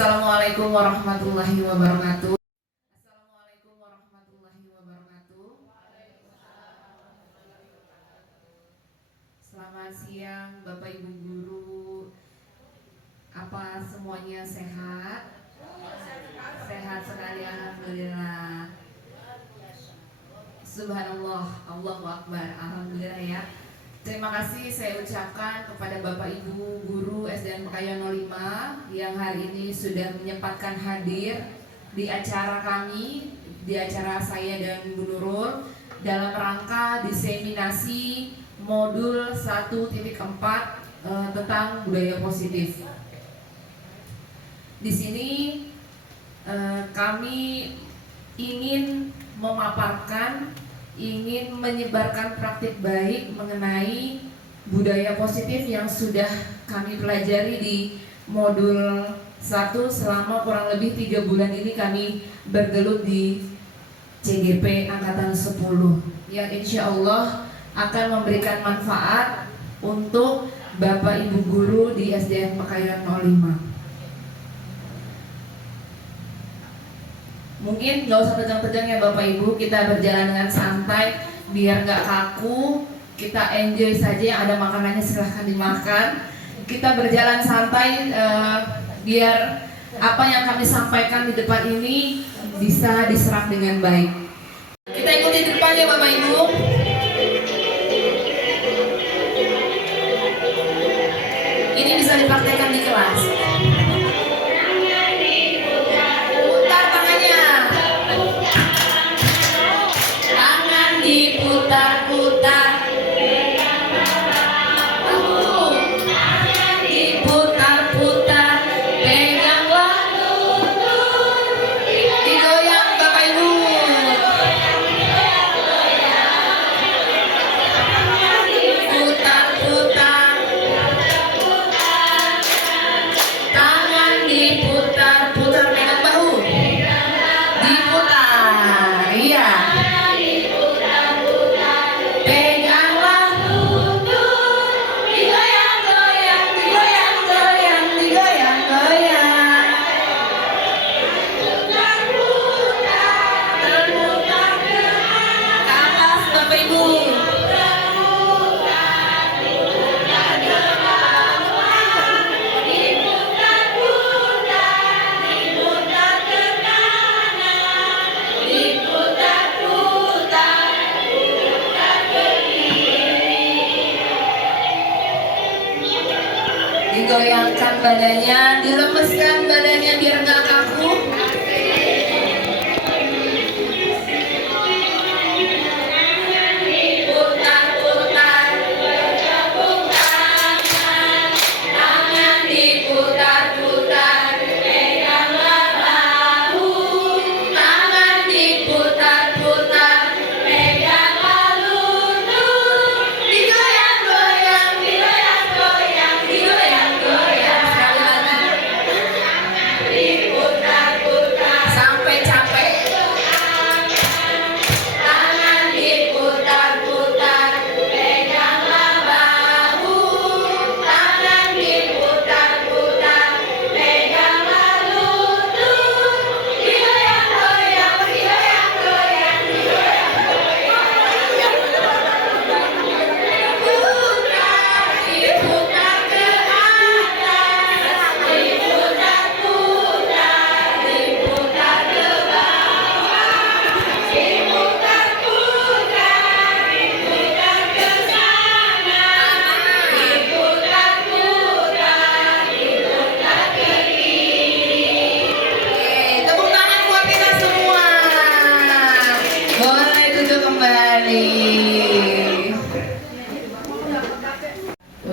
Assalamualaikum warahmatullahi wabarakatuh. Assalamualaikum warahmatullahi wabarakatuh. Selamat siang Bapak Ibu guru. Apa semuanya sehat? Sehat sekali, alhamdulillah. Subhanallah, Allahu Akbar, alhamdulillah ya. Terima kasih saya ucapkan kepada Bapak Ibu Guru SDN Pekayon 05 yang hari ini sudah menyempatkan hadir di acara kami, di acara saya dan Bu Nurul dalam rangka diseminasi modul 1.4 tentang budaya positif. Di sini kami ingin memaparkan, ingin menyebarkan praktik baik mengenai budaya positif yang sudah kami pelajari di modul 1 selama kurang lebih 3 bulan ini kami bergelut di CGP Angkatan 10 yang insya Allah akan memberikan manfaat untuk Bapak Ibu Guru di SDN Pekayon 05. Mungkin gak usah tegang-tegang ya Bapak Ibu, kita berjalan dengan santai biar gak kaku, kita enjoy saja, yang ada makanannya silahkan dimakan. Kita berjalan santai biar apa yang kami sampaikan di depan ini bisa diserap dengan baik. Kita ikuti di depan ya Bapak Ibu. Ini bisa dipraktekkan di kelas. Digoyangkan badannya, dilemeskan badannya biar nggak kaku.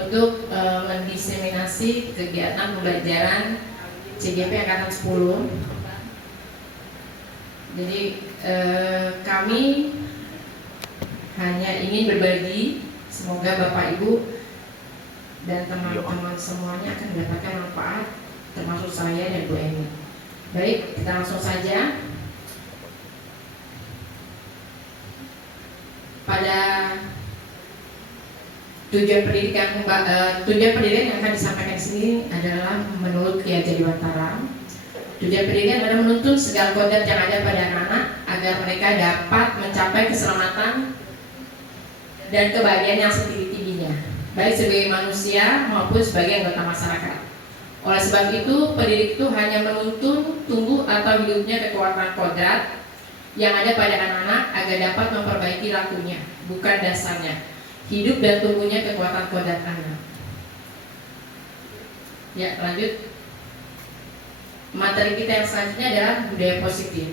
Untuk mendiseminasi kegiatan pembelajaran CGP Angkatan 10. Jadi kami hanya ingin berbagi, semoga Bapak Ibu dan teman-teman semuanya akan mendapatkan manfaat, termasuk saya dan Bu Eni. Baik, kita langsung saja. Pada tujuan pendidikan yang akan disampaikan di sini adalah menurut Kiai Jadiwantara Tujuan pendidikan adalah menuntun segala kodrat yang ada pada anak-anak agar mereka dapat mencapai keselamatan dan kebahagiaan yang setinggi-tingginya, baik sebagai manusia maupun sebagai anggota masyarakat. Oleh sebab itu, pendidik itu hanya menuntun tumbuh atau hidupnya kekuatan kodrat yang ada pada anak-anak agar dapat memperbaiki lakunya, bukan dasarnya. Hidup dan tumbuhnya kekuatan kodrat anak. Ya, lanjut. Materi kita yang selanjutnya adalah budaya positif.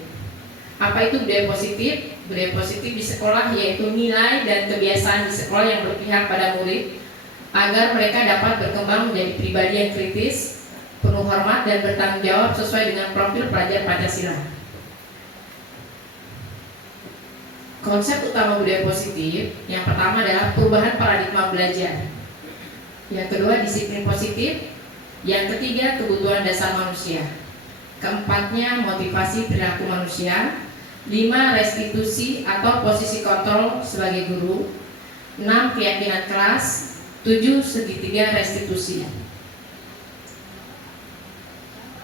Apa itu budaya positif? Budaya positif di sekolah yaitu nilai dan kebiasaan di sekolah yang berpihak pada murid agar mereka dapat berkembang menjadi pribadi yang kritis, penuh hormat dan bertanggung jawab sesuai dengan profil pelajar Pancasila. Konsep utama budaya positif yang pertama adalah perubahan paradigma belajar. Yang kedua, disiplin positif. Yang ketiga, kebutuhan dasar manusia. Keempatnya, motivasi perilaku manusia. 5, restitusi atau posisi kontrol sebagai guru. 6, keyakinan kelas. 7, segitiga restitusi.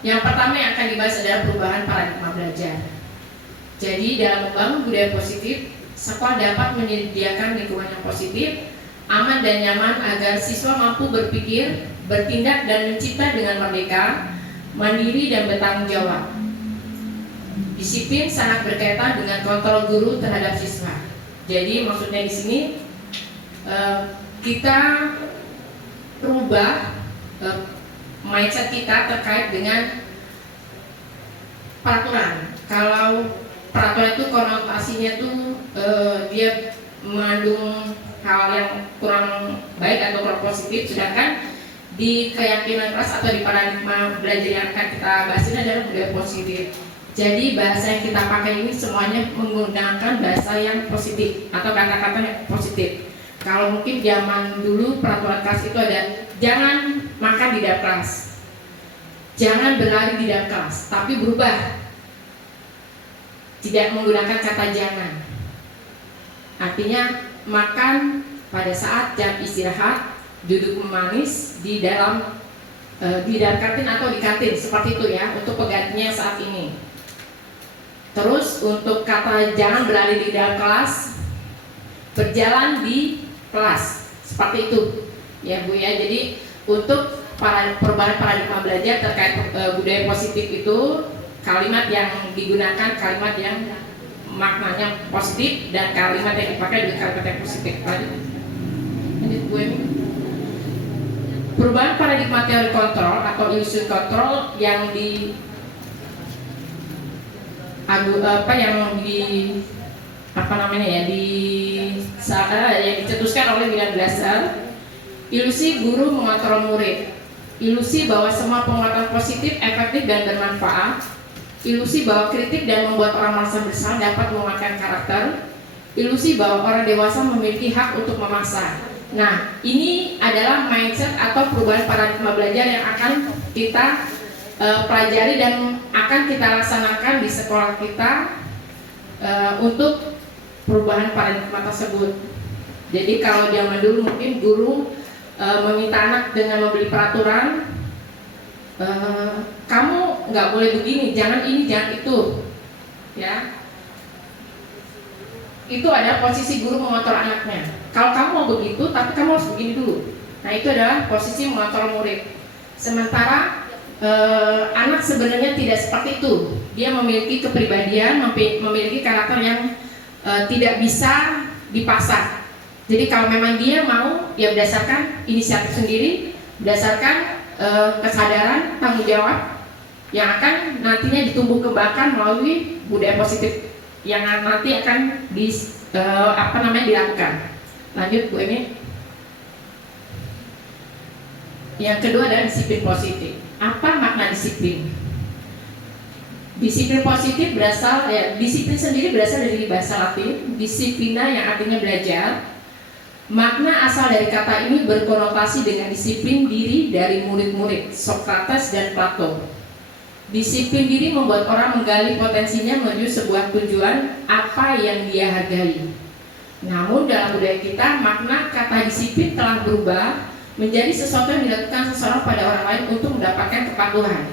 Yang pertama yang akan dibahas adalah perubahan paradigma belajar. Jadi dalam membangun budaya positif, sekolah dapat menyediakan lingkungan yang positif, aman dan nyaman agar siswa mampu berpikir, bertindak dan mencipta dengan merdeka, mandiri dan bertanggung jawab. Disiplin sangat berkaitan dengan kontrol guru terhadap siswa. Jadi maksudnya di sini kita rubah mindset kita terkait dengan peraturan. Kalau peraturan itu konotasinya tuh dia mengandung hal yang kurang baik atau kurang positif, sedangkan di keyakinan kelas atau di paradigma belajar yang akan kita bahas ini adalah budaya positif. Jadi bahasa yang kita pakai ini semuanya menggunakan bahasa yang positif atau kata-kata yang positif. Kalau mungkin zaman dulu peraturan kelas itu ada jangan makan di dalam kelas, jangan berlari di dalam kelas, tapi berubah, tidak menggunakan kata jangan. Artinya makan pada saat jam istirahat, duduk memanis di dalam kantin atau di kantin, seperti itu ya untuk penggantinya saat ini. Terus untuk kata jangan berlari di dalam kelas, berjalan di kelas, seperti itu ya Bu ya. Jadi untuk perubahan paradigma belajar terkait budaya positif itu kalimat yang digunakan kalimat yang maknanya positif dan kalimat yang dipakai juga kalimat yang positif. Lanjut Bu Emi. Perubahan paradigma teori kontrol atau illusion kontrol yang yang dicetuskan oleh William Glasser. Ilusi guru mengontrol murid, ilusi bahwa semua penguatan positif, efektif dan bermanfaat, ilusi bahwa kritik dan membuat orang merasa bersalah dapat menguatkan karakter, ilusi bahwa orang dewasa memiliki hak untuk memaksa. Nah, ini adalah mindset atau perubahan paradigma belajar yang akan kita pelajari dan akan kita laksanakan di sekolah kita untuk perubahan paradigma tersebut. Jadi kalau zaman dulu mungkin guru meminta anak dengan membeli peraturan, kamu nggak boleh begini, jangan ini, jangan itu, ya. Itu ada posisi guru mengontrol anaknya. Kalau kamu mau begitu, tapi kamu harus begini dulu. Nah itu adalah posisi mengontrol murid. Sementara anak sebenarnya tidak seperti itu. Dia memiliki kepribadian, memiliki karakter yang tidak bisa dipaksa. Jadi kalau memang dia mau, ya berdasarkan inisiatif sendiri, berdasarkan kesadaran, tanggung jawab yang akan nantinya ditumbuh kembangkan melalui budaya positif yang nanti akan dilakukan. Lanjut Bu Emi. Yang kedua adalah disiplin positif. Apa makna disiplin? Disiplin positif disiplin sendiri berasal dari bahasa Latin, disiplina yang artinya belajar. Makna asal dari kata ini berkonotasi dengan disiplin diri dari murid-murid Socrates dan Plato. Disiplin diri membuat orang menggali potensinya menuju sebuah tujuan apa yang dia hargai. Namun dalam budaya kita, makna kata disiplin telah berubah menjadi sesuatu yang dilakukan seseorang pada orang lain untuk mendapatkan kepatuhan.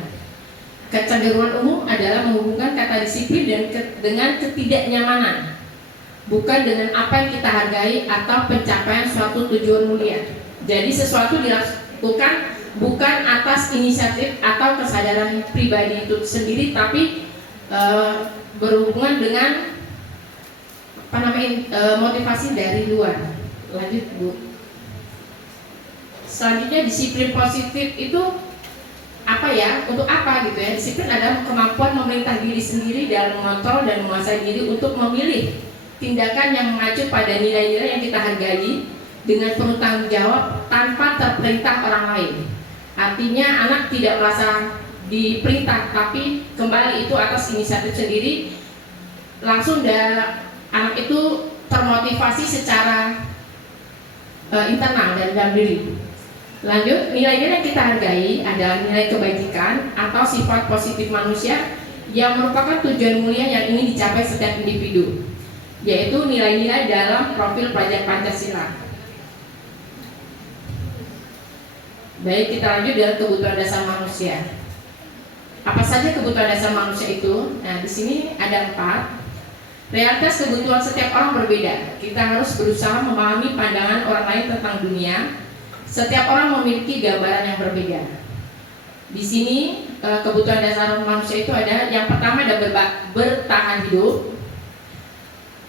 Kecenderungan umum adalah menghubungkan kata disiplin dengan ketidaknyamanan, bukan dengan apa yang kita hargai atau pencapaian suatu tujuan mulia. Jadi sesuatu dilakukan bukan atas inisiatif atau kesadaran pribadi itu sendiri, tapi berhubungan dengan motivasi dari luar. Lanjut Bu. Selanjutnya disiplin positif itu apa ya? Untuk apa gitu ya? Disiplin adalah kemampuan memerintah diri sendiri dalam mengontrol dan menguasai diri untuk memilih tindakan yang mengacu pada nilai-nilai yang kita hargai dengan penuh tanggung jawab tanpa terperintah orang lain. Artinya anak tidak merasa diperintah, tapi kembali itu atas inisiatif sendiri, langsung anak itu termotivasi secara internal dan dalam diri. Lanjut, nilai-nilai yang kita hargai adalah nilai kebajikan atau sifat positif manusia yang merupakan tujuan mulia yang ingin dicapai setiap individu, yaitu nilai-nilai dalam profil pelajar Pancasila. Baik, kita lanjut dengan kebutuhan dasar manusia. Apa saja kebutuhan dasar manusia itu? Nah, di sini ada 4. Realitas kebutuhan setiap orang berbeda. Kita harus berusaha memahami pandangan orang lain tentang dunia. Setiap orang memiliki gambaran yang berbeda. Di sini kebutuhan dasar manusia itu ada yang pertama ada bertahan hidup,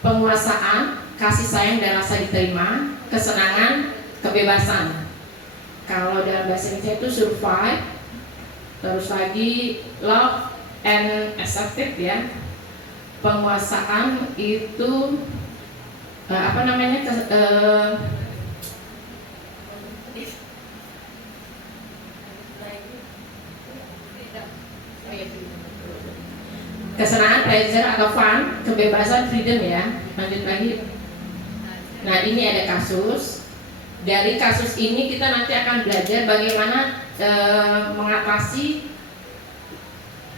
penguasaan, kasih sayang dan rasa diterima, kesenangan, kebebasan. Kalau dalam bahasa Indonesia itu survive, terus lagi love and accepted ya. Penguasaan itu kesenangan, pleasure atau fun, kebebasan, freedom ya. Lanjut lagi. Nah, ini ada kasus. Dari kasus ini kita nanti akan belajar bagaimana mengatasi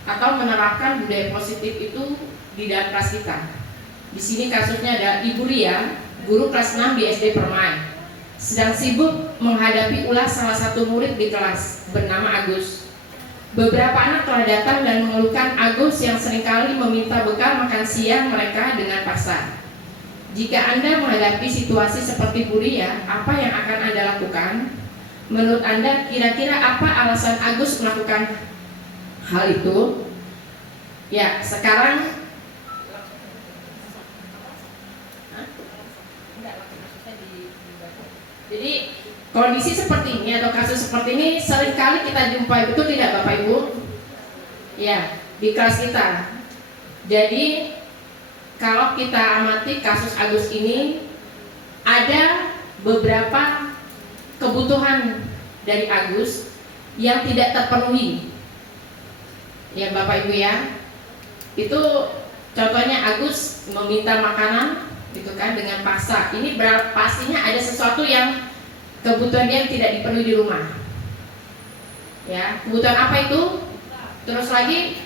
atau menerapkan budaya positif itu di dalam kelas kita. Di sini kasusnya ada Ibu Ria, guru kelas 6 di SD Permai, sedang sibuk menghadapi ulas salah satu murid di kelas bernama Agus. Beberapa anak telah datang dan mengeluhkan Agus yang seringkali meminta bekal makan siang mereka dengan paksa. Jika Anda menghadapi situasi seperti Bu Ria, apa yang akan Anda lakukan? Menurut Anda, kira-kira apa alasan Agus melakukan hal itu? Ya, sekarang jadi kondisi seperti ini atau kasus seperti ini seringkali kita jumpai, betul tidak Bapak Ibu? Ya, di kelas kita. Jadi kalau kita amati kasus Agus ini, ada beberapa kebutuhan dari Agus yang tidak terpenuhi. Ya Bapak Ibu ya, itu contohnya Agus meminta makanan gitu kan dengan paksa. Ini pastinya ada sesuatu yang kebutuhan dia yang tidak dipenuhi di rumah. Ya, kebutuhan apa itu? Terus lagi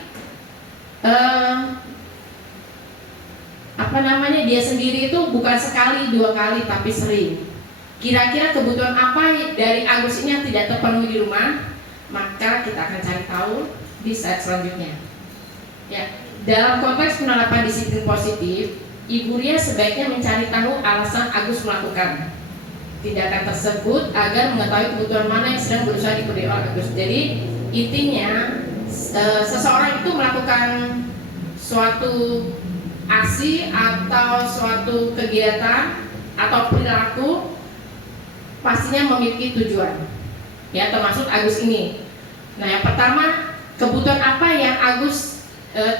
dia sendiri itu bukan sekali, 2 kali, tapi sering. Kira-kira kebutuhan apa dari Agus ini yang tidak terpenuhi di rumah? Maka kita akan cari tahu di slide selanjutnya. Ya, dalam konteks penerapan disiplin positif, Ibu Ria sebaiknya mencari tahu alasan Agus melakukan tindakan tersebut agar mengetahui kebutuhan mana yang sedang berusaha dipenuhi oleh Agus. Jadi intinya seseorang itu melakukan suatu aksi atau suatu kegiatan atau perilaku pastinya memiliki tujuan. Ya, termasuk Agus ini. Nah, yang pertama, kebutuhan apa yang Agus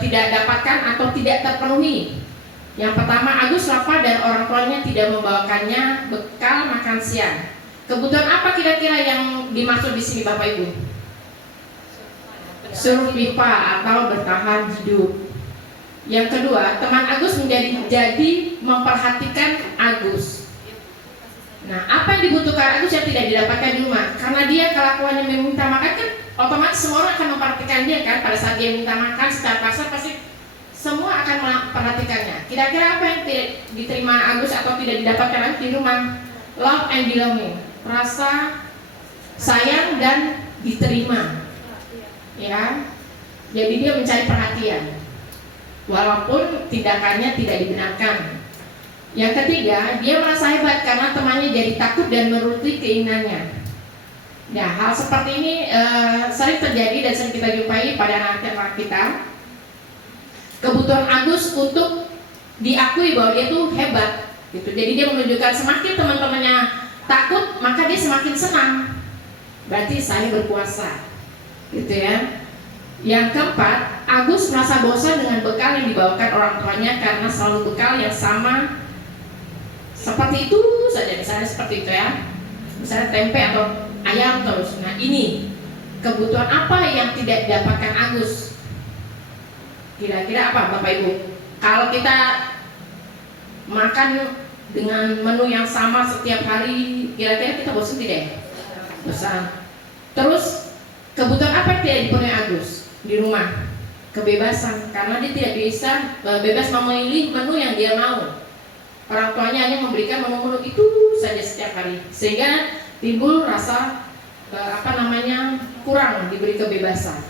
tidak dapatkan atau tidak terpenuhi? Yang pertama, Agus lapar dan orang tuanya tidak membawakannya bekal makan siang. Kebutuhan apa kira-kira yang dimaksud di sini Bapak Ibu? Survival atau bertahan hidup. Yang kedua, teman Agus menjadi memperhatikan Agus. Nah, apa yang dibutuhkan Agus yang tidak didapatkan di rumah? Karena dia kelakuannya meminta makan kan, otomatis semua orang akan memperhatikan dia kan. Pada saat dia minta makan secara paksa pasti semua akan memperhatikannya. Kira-kira apa yang tidak diterima Agus atau tidak didapatkan Agus di rumah? Love and belonging, rasa sayang dan diterima. Ya. Jadi dia mencari perhatian, walaupun tindakannya tidak dibenarkan. Yang ketiga, dia merasa hebat karena temannya jadi takut dan menuruti keinginannya. Ya, hal seperti ini sering terjadi dan sering kita jumpai pada anak-anak kita. Kebutuhan Agus untuk diakui bahwa dia tuh hebat, gitu. Jadi dia menunjukkan semakin teman-temannya takut, maka dia semakin senang. Berarti saya berkuasa, gitu ya. Yang keempat, Agus merasa bosan dengan bekal yang dibawakan orang tuanya karena selalu bekal yang sama seperti itu saja, misalnya seperti itu ya, misalnya tempe atau ayam terus. Nah, ini kebutuhan apa yang tidak didapatkan Agus? Kira-kira apa Bapak Ibu? Kalau kita makan dengan menu yang sama setiap hari, kira-kira kita bosan tidak? Bosan. Terus kebutuhan apa yang tidak dipenuhi Agus di rumah? Kebebasan, karena dia tidak bisa bebas memilih menu yang dia mau. Orang tuanya hanya memberikan menu-menu itu saja setiap hari, sehingga timbul rasa kurang diberi kebebasan.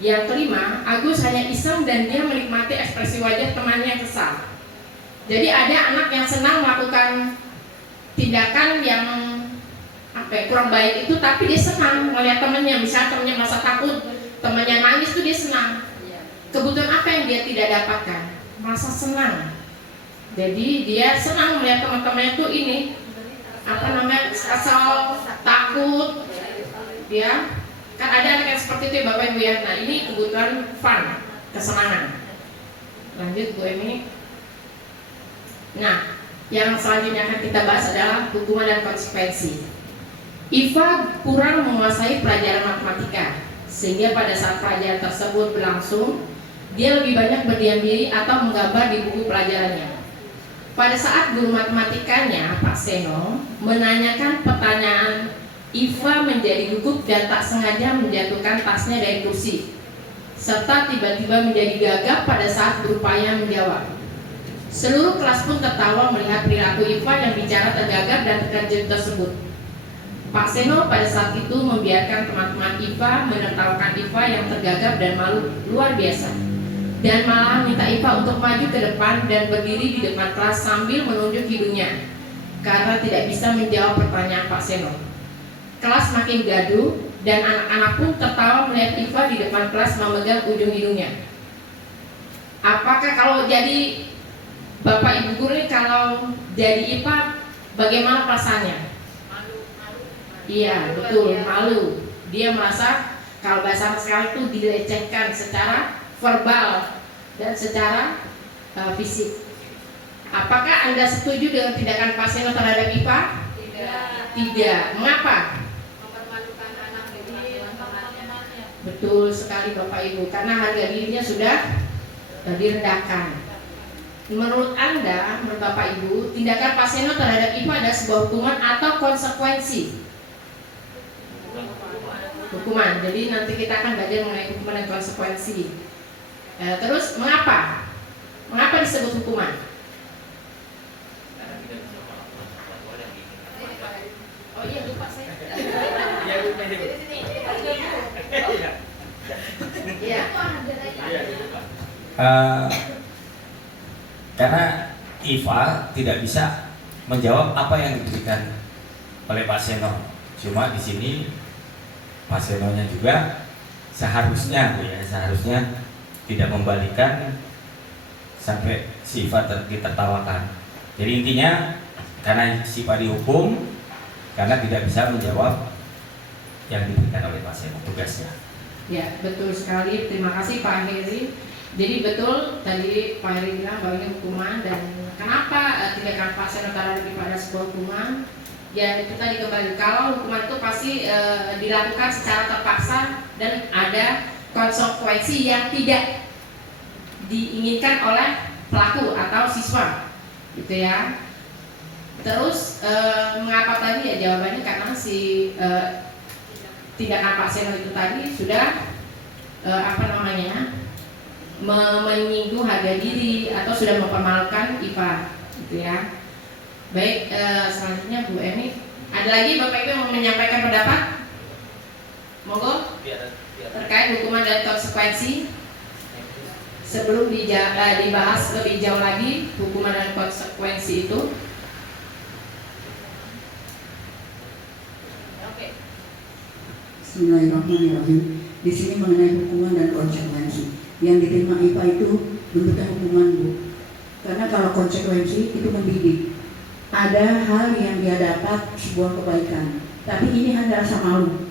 Yang kelima, Agus hanya iseng dan dia menikmati ekspresi wajah temannya yang kesal. Jadi ada anak yang senang melakukan tindakan yang kurang baik itu, tapi dia senang melihat temannya, misalnya temannya merasa takut, temannya nangis itu dia senang. Kebutuhan apa yang dia tidak dapatkan? Merasa senang. Jadi dia senang melihat teman-temannya itu kesal, takut, ya. Kan ada anak yang seperti itu ya Bapak Ibu ya. Nah, ini kebutuhan fun, kesenangan. Lanjut Bu Emi. Nah, yang selanjutnya akan kita bahas adalah hukuman dan konsekuensi. Iva kurang menguasai pelajaran matematika, sehingga pada saat pelajaran tersebut berlangsung, dia lebih banyak berdiam diri atau menggambar di buku pelajarannya. Pada saat guru matematikanya, Pak Seno, menanyakan pertanyaan, Iva menjadi gugup dan tak sengaja menjatuhkan tasnya dari kursi, serta tiba-tiba menjadi gagap pada saat berupaya menjawab. Seluruh kelas pun tertawa melihat perilaku Iva yang bicara tergagap dan terkejut tersebut. Pak Seno pada saat itu membiarkan teman-teman Iva menertawakan Iva yang tergagap dan malu luar biasa, dan malah minta Iva untuk maju ke depan dan berdiri di depan kelas sambil menunjuk hidungnya karena tidak bisa menjawab pertanyaan Pak Seno. Kelas makin gaduh dan anak-anak pun tertawa melihat Iva di depan kelas memegang ujung hidungnya. Apakah kalau jadi Bapak Ibu guru ini, kalau jadi Iva bagaimana perasaannya? Iya, betul, malu. Dia merasa kalau bahasa sekarang itu dilecehkan secara verbal dan secara fisik. Apakah Anda setuju dengan tindakan Pak Seno terhadap Iva? Tidak. Mengapa? Mempermalukan anak ini, Betul sekali Bapak Ibu, karena harga dirinya sudah direndahkan. Menurut Anda, menurut Bapak Ibu, tindakan Pak Seno terhadap Iva adalah sebuah hukuman atau konsekuensi? Hukuman. Jadi nanti kita akan belajar mengenai hukuman dan konsekuensi. Terus mengapa? Mengapa disebut hukuman? Oh iya, lupa saya. Iya. Karena Iva tidak bisa menjawab apa yang diberikan oleh Pak Seno. Cuma di sini Pak Senonya juga seharusnya tidak membalikan sampai si Iva ditertawakan. Jadi intinya karena si Iva dihukum karena tidak bisa menjawab yang diberikan oleh Pak Seno tugasnya. Ya, betul sekali. Terima kasih Pak Heri. Jadi betul tadi Pak Heri bilang bahwa ini hukuman, dan kenapa tindakan Pak Seno terhadap Iva pada sebuah hukuman? Ya itu tadi kembali, kalau hukuman itu pasti dilakukan secara terpaksa dan ada konsekuensi yang tidak diinginkan oleh pelaku atau siswa, gitu ya. Terus mengapa tadi ya jawabannya karena si tindakan Pak Seno itu tadi sudah menyinggung harga diri atau sudah mempermalukan Iva, gitu ya. Baik, selanjutnya Bu Emi, ada lagi Bapak Ibu yang mau menyampaikan pendapat? Monggo. Biar terkait hukuman dan konsekuensi. Sebelum dibahas lebih jauh lagi hukuman dan konsekuensi itu, Bismillahirrahmanirrahim. Di sini mengenai hukuman dan konsekuensi. Yang diterima IPA itu bentuknya hukuman, Bu. Karena kalau konsekuensi itu mendidik. Ada hal yang dia dapat sebuah kebaikan, tapi ini hanya rasa malu.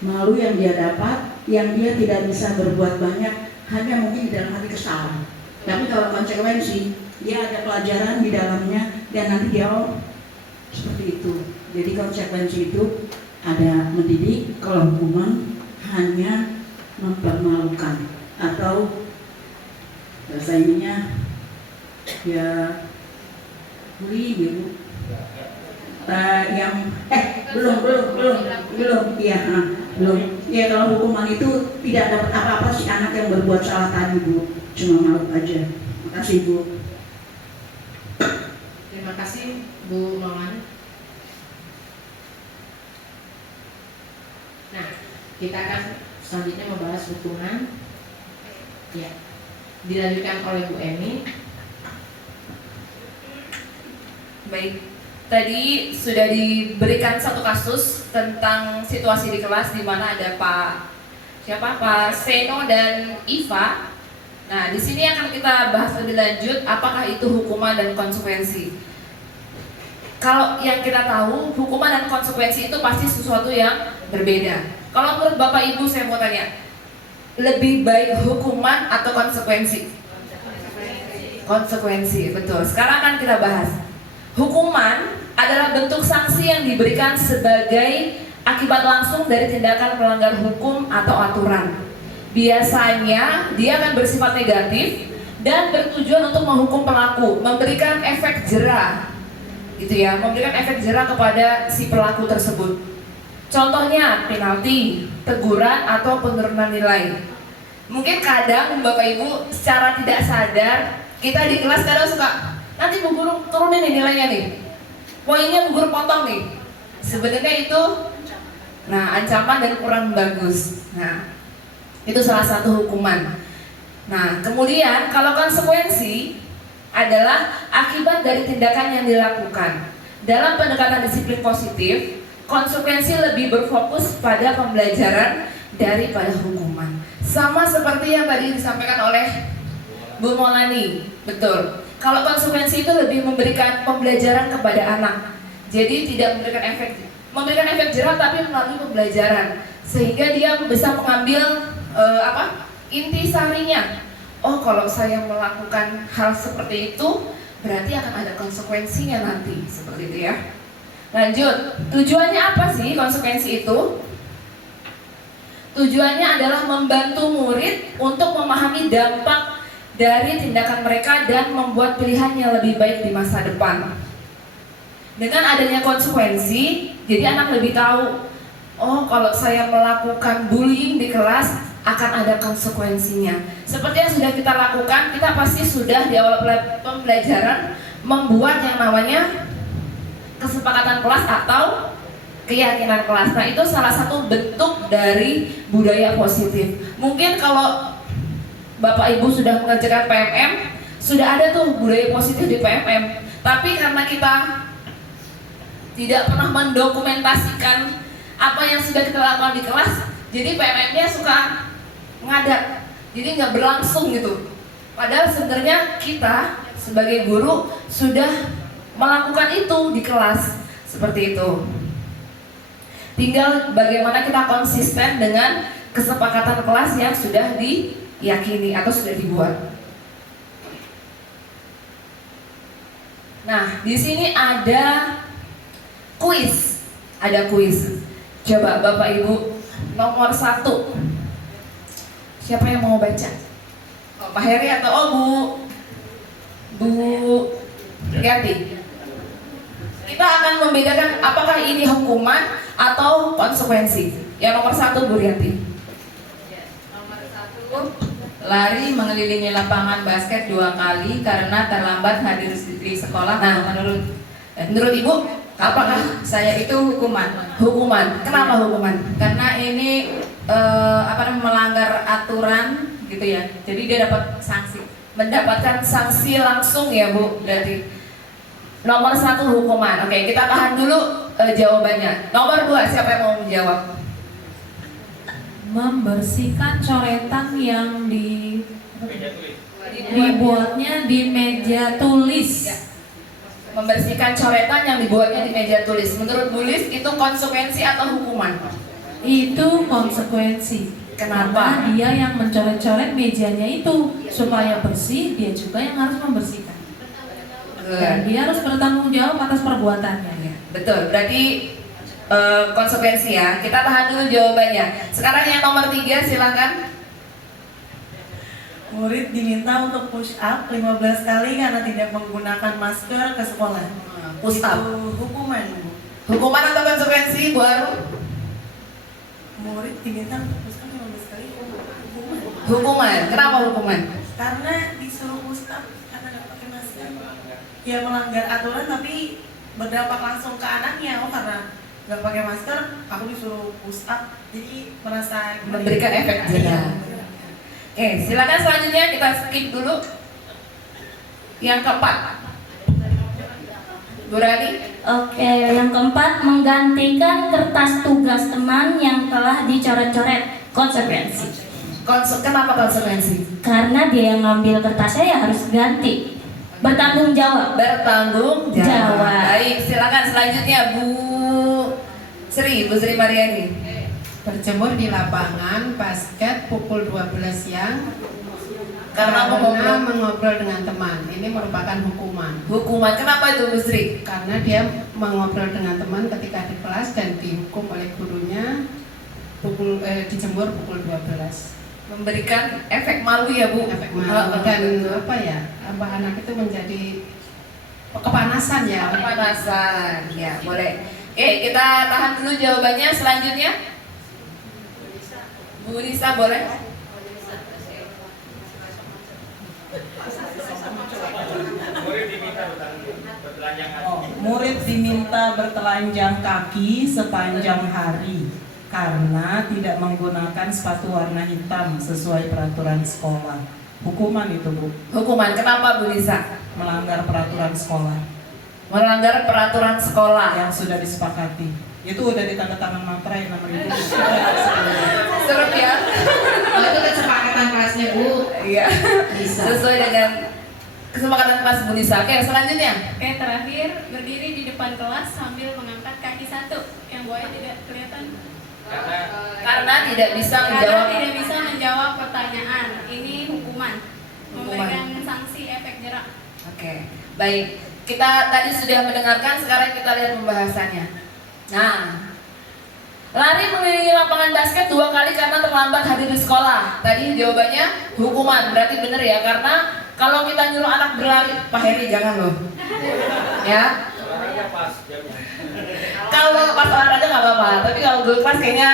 Malu yang dia dapat, yang dia tidak bisa berbuat banyak, hanya mungkin di dalam hati kesal. Tapi kalau konsekuensi, dia ada pelajaran di dalamnya dan nanti dia seperti itu. Jadi konsekuensi itu ada mendidik, kalau hukuman hanya mempermalukan atau bahasa ininya ya bully gitu. Yang belum ya kalau hukuman itu tidak dapat apa-apa si anak yang berbuat salah tadi, Bu, cuma malu aja. Makasih, Bu. terima kasih Bu Maulana. Nah, kita akan selanjutnya membahas hukuman. Ya, dilanjutkan oleh Bu Eni. Baik, tadi sudah diberikan satu kasus tentang situasi di kelas di mana ada Pak Seno dan Iva. Nah, di sini akan kita bahas lebih lanjut apakah itu hukuman dan konsekuensi. Kalau yang kita tahu, hukuman dan konsekuensi itu pasti sesuatu yang berbeda. Kalau menurut Bapak Ibu saya mau tanya, lebih baik hukuman atau konsekuensi? Konsekuensi, betul. Sekarang akan kita bahas. Hukuman adalah bentuk sanksi yang diberikan sebagai akibat langsung dari tindakan melanggar hukum atau aturan. Biasanya dia akan bersifat negatif dan bertujuan untuk menghukum pelaku, memberikan efek jera, gitu ya, memberikan efek jera kepada si pelaku tersebut. Contohnya penalti, teguran atau penurunan nilai. Mungkin kadang Bapak Ibu secara tidak sadar kita di kelas kadang suka, nanti Bu Guru turunin nih nilainya nih, poinnya Bu Guru potong nih. Sebenarnya itu ancaman dan kurang bagus. Nah, itu salah satu hukuman. Nah, kemudian kalau konsekuensi adalah akibat dari tindakan yang dilakukan. Dalam pendekatan disiplin positif, konsekuensi lebih berfokus pada pembelajaran daripada hukuman. Sama seperti yang tadi disampaikan oleh Bu Maulani, betul. Kalau konsekuensi itu lebih memberikan pembelajaran kepada anak. Jadi tidak memberikan efek jerah tapi melalui pembelajaran, sehingga dia bisa mengambil inti sarinya. Oh, kalau saya melakukan hal seperti itu berarti akan ada konsekuensinya nanti, seperti itu ya. Lanjut, tujuannya apa sih konsekuensi itu? Tujuannya adalah membantu murid untuk memahami dampak dari tindakan mereka dan membuat pilihan yang lebih baik di masa depan. Dengan adanya konsekuensi, jadi anak lebih tahu, oh kalau saya melakukan bullying di kelas akan ada konsekuensinya. Seperti yang sudah kita lakukan, kita pasti sudah di awal pembelajaran membuat yang namanya kesepakatan kelas atau keyakinan kelas. Nah, itu salah satu bentuk dari budaya positif. Mungkin kalau Bapak Ibu sudah mengerjakan PMM, sudah ada tuh budaya positif di PMM. Tapi karena kita tidak pernah mendokumentasikan apa yang sudah kita lakukan di kelas, jadi PMM-nya suka ngadat, jadi nggak berlangsung gitu. Padahal sebenarnya kita sebagai guru sudah melakukan itu di kelas, seperti itu. Tinggal bagaimana kita konsisten dengan kesepakatan kelas yang sudah diyakini atau sudah dibuat. Nah, di sini ada kuis. Coba Bapak Ibu nomor 1. Siapa yang mau baca? Oh, Pak Heri atau Bu Rianti? Kita akan membedakan apakah ini hukuman atau konsekuensi. Yang nomor 1 Bu Rianti. Nomor 1, lari mengelilingi lapangan basket 2 kali karena terlambat hadir di sekolah. Nah, menurut Ibu Apakah Saya itu hukuman. hukuman? Kenapa hukuman? Karena ini melanggar aturan gitu ya. Jadi dia dapat sanksi. Mendapatkan sanksi langsung ya Bu, berarti nomor 1 hukuman. Oke, kita tahan dulu jawabannya. Nomor 2, siapa yang mau menjawab? Membersihkan coretan yang dibuatnya di meja tulis. Membersihkan coretan yang dibuatnya di meja tulis. Menurut Bu Lis itu konsekuensi atau hukuman? Itu konsekuensi. Kenapa? Karena dia yang mencoret-coret mejanya itu supaya bersih, dia juga yang harus membersihkan. Dan dia harus bertanggung jawab atas perbuatannya. Ya. Betul, berarti konsekuensi ya. Kita tahan dulu jawabannya. Sekarang yang nomor 3, silakan. Murid diminta untuk push up 15 kali karena tidak menggunakan masker ke sekolah. Push up. Itu hukuman. Hukuman atau konsekuensi, Bu Aru? Murid diminta untuk push up 15 kali hukuman. Hukuman. Kenapa hukuman? Karena disuruh push up karena nggak pakai masker. Ya melanggar aturan tapi berdampak langsung ke anaknya. Oh karena nggak pakai masker, aku disuruh push up. Jadi merasa Memberikan efek jerah. Oke, silakan selanjutnya kita skip dulu. Yang keempat, Bu Rani. Oke, yang keempat, menggantikan kertas tugas teman yang telah dicoret-coret. Konsekuensi. Kenapa konsekuensi? Karena dia yang ngambil kertasnya ya harus ganti. Bertanggung jawab. Bertanggung jawab. Jawab. Baik, silakan selanjutnya Bu Sri Mariani. Berjemur di lapangan basket pukul 12 siang Karena mengobrol dengan teman. Ini merupakan hukuman. Hukuman, kenapa itu Bu Sri? Karena dia mengobrol dengan teman ketika di kelas dan dihukum oleh gurunya dijemur pukul 12. Memberikan efek malu ya Bu. Efek malu dan apa ya? Anak itu menjadi kepanasan ya. Kepanasan, ya boleh. Oke, kita tahan dulu jawabannya. Selanjutnya Bu Nisa boleh? Murid diminta bertelanjang kaki sepanjang hari karena tidak menggunakan sepatu warna hitam sesuai peraturan sekolah. Hukuman itu Bu. Hukuman, kenapa Bu Nisa? Melanggar peraturan sekolah Melanggar peraturan sekolah yang sudah disepakati. Itu udah ditandatangan materai 6.000. Serem ya? Oh, itu kesepakatan kelasnya Bu. Iya. Bisa. Sesuai dengan kesepakatan kelas Bu Nisa. Oke, selanjutnya. Oke, terakhir berdiri di depan kelas sambil mengangkat kaki satu. Yang buaya tidak kelihatan. Karena tidak bisa menjawab. Karena tidak bisa menjawab pertanyaan. Ini hukuman. Memberikan sanksi efek jerah. Oke, baik. Kita tadi sudah mendengarkan, sekarang kita lihat pembahasannya. Nah, lari mengelilingi lapangan basket 2 kali karena terlambat hadir di sekolah. Tadi jawabannya hukuman, berarti bener ya. Karena kalau kita nyuruh anak berlari, Pak Heri jangan loh. Ya. Kalau pas olahraga nggak apa-apa, tapi kalau dulu kelas kayaknya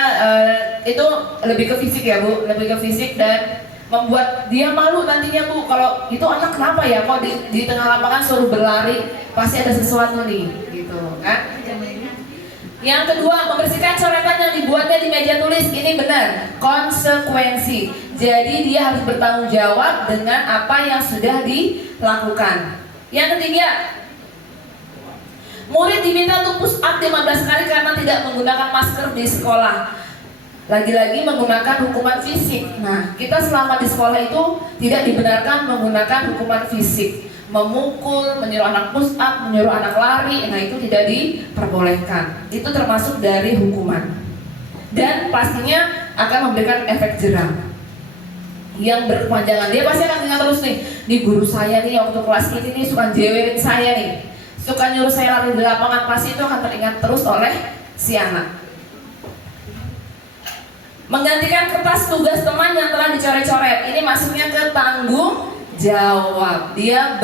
itu lebih ke fisik ya Bu, lebih ke fisik dan membuat dia malu nantinya Bu. Kalau itu anak kenapa ya kok di tengah lapangan suruh berlari, pasti ada sesuatu nih, gitu kan? Yang kedua, membersihkan coretan yang dibuatnya di meja tulis. Ini benar, konsekuensi. Jadi dia harus bertanggung jawab dengan apa yang sudah dilakukan. Yang ketiga, murid diminta untuk push up 15 kali karena tidak menggunakan masker di sekolah. Lagi-lagi menggunakan hukuman fisik. Nah, kita selama di sekolah itu tidak dibenarkan menggunakan hukuman fisik. Memukul, menyuruh anak push up, menyuruh anak lari, nah itu tidak diperbolehkan. Itu termasuk dari hukuman. Dan pastinya akan memberikan efek jerah yang berkepanjangan. Dia pasti akan ingat terus nih guru saya nih waktu kelas ini nih suka jewerin saya nih, suka nyuruh saya lari di lapangan, pasti itu akan teringat terus oleh si anak. Menggantikan kertas tugas teman yang telah dicoret-coret, ini maksudnya ke tanggung jawab. Dia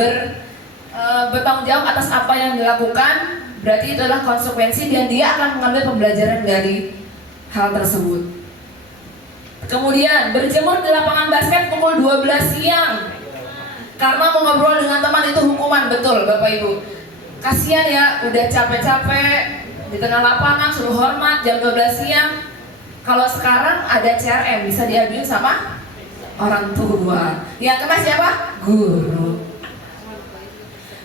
bertanggung jawab atas apa yang dilakukan, berarti itu adalah konsekuensi dan dia akan mengambil pembelajaran dari hal tersebut. Kemudian berjemur di lapangan basket pukul 12 siang karena mengobrol dengan teman, itu hukuman, betul Bapak Ibu. kasihan ya, udah capek-capek di tengah lapangan suruh hormat jam 12 siang. Kalau sekarang ada CRM bisa diaduin sama orang tua. Yang kena siapa? Guru.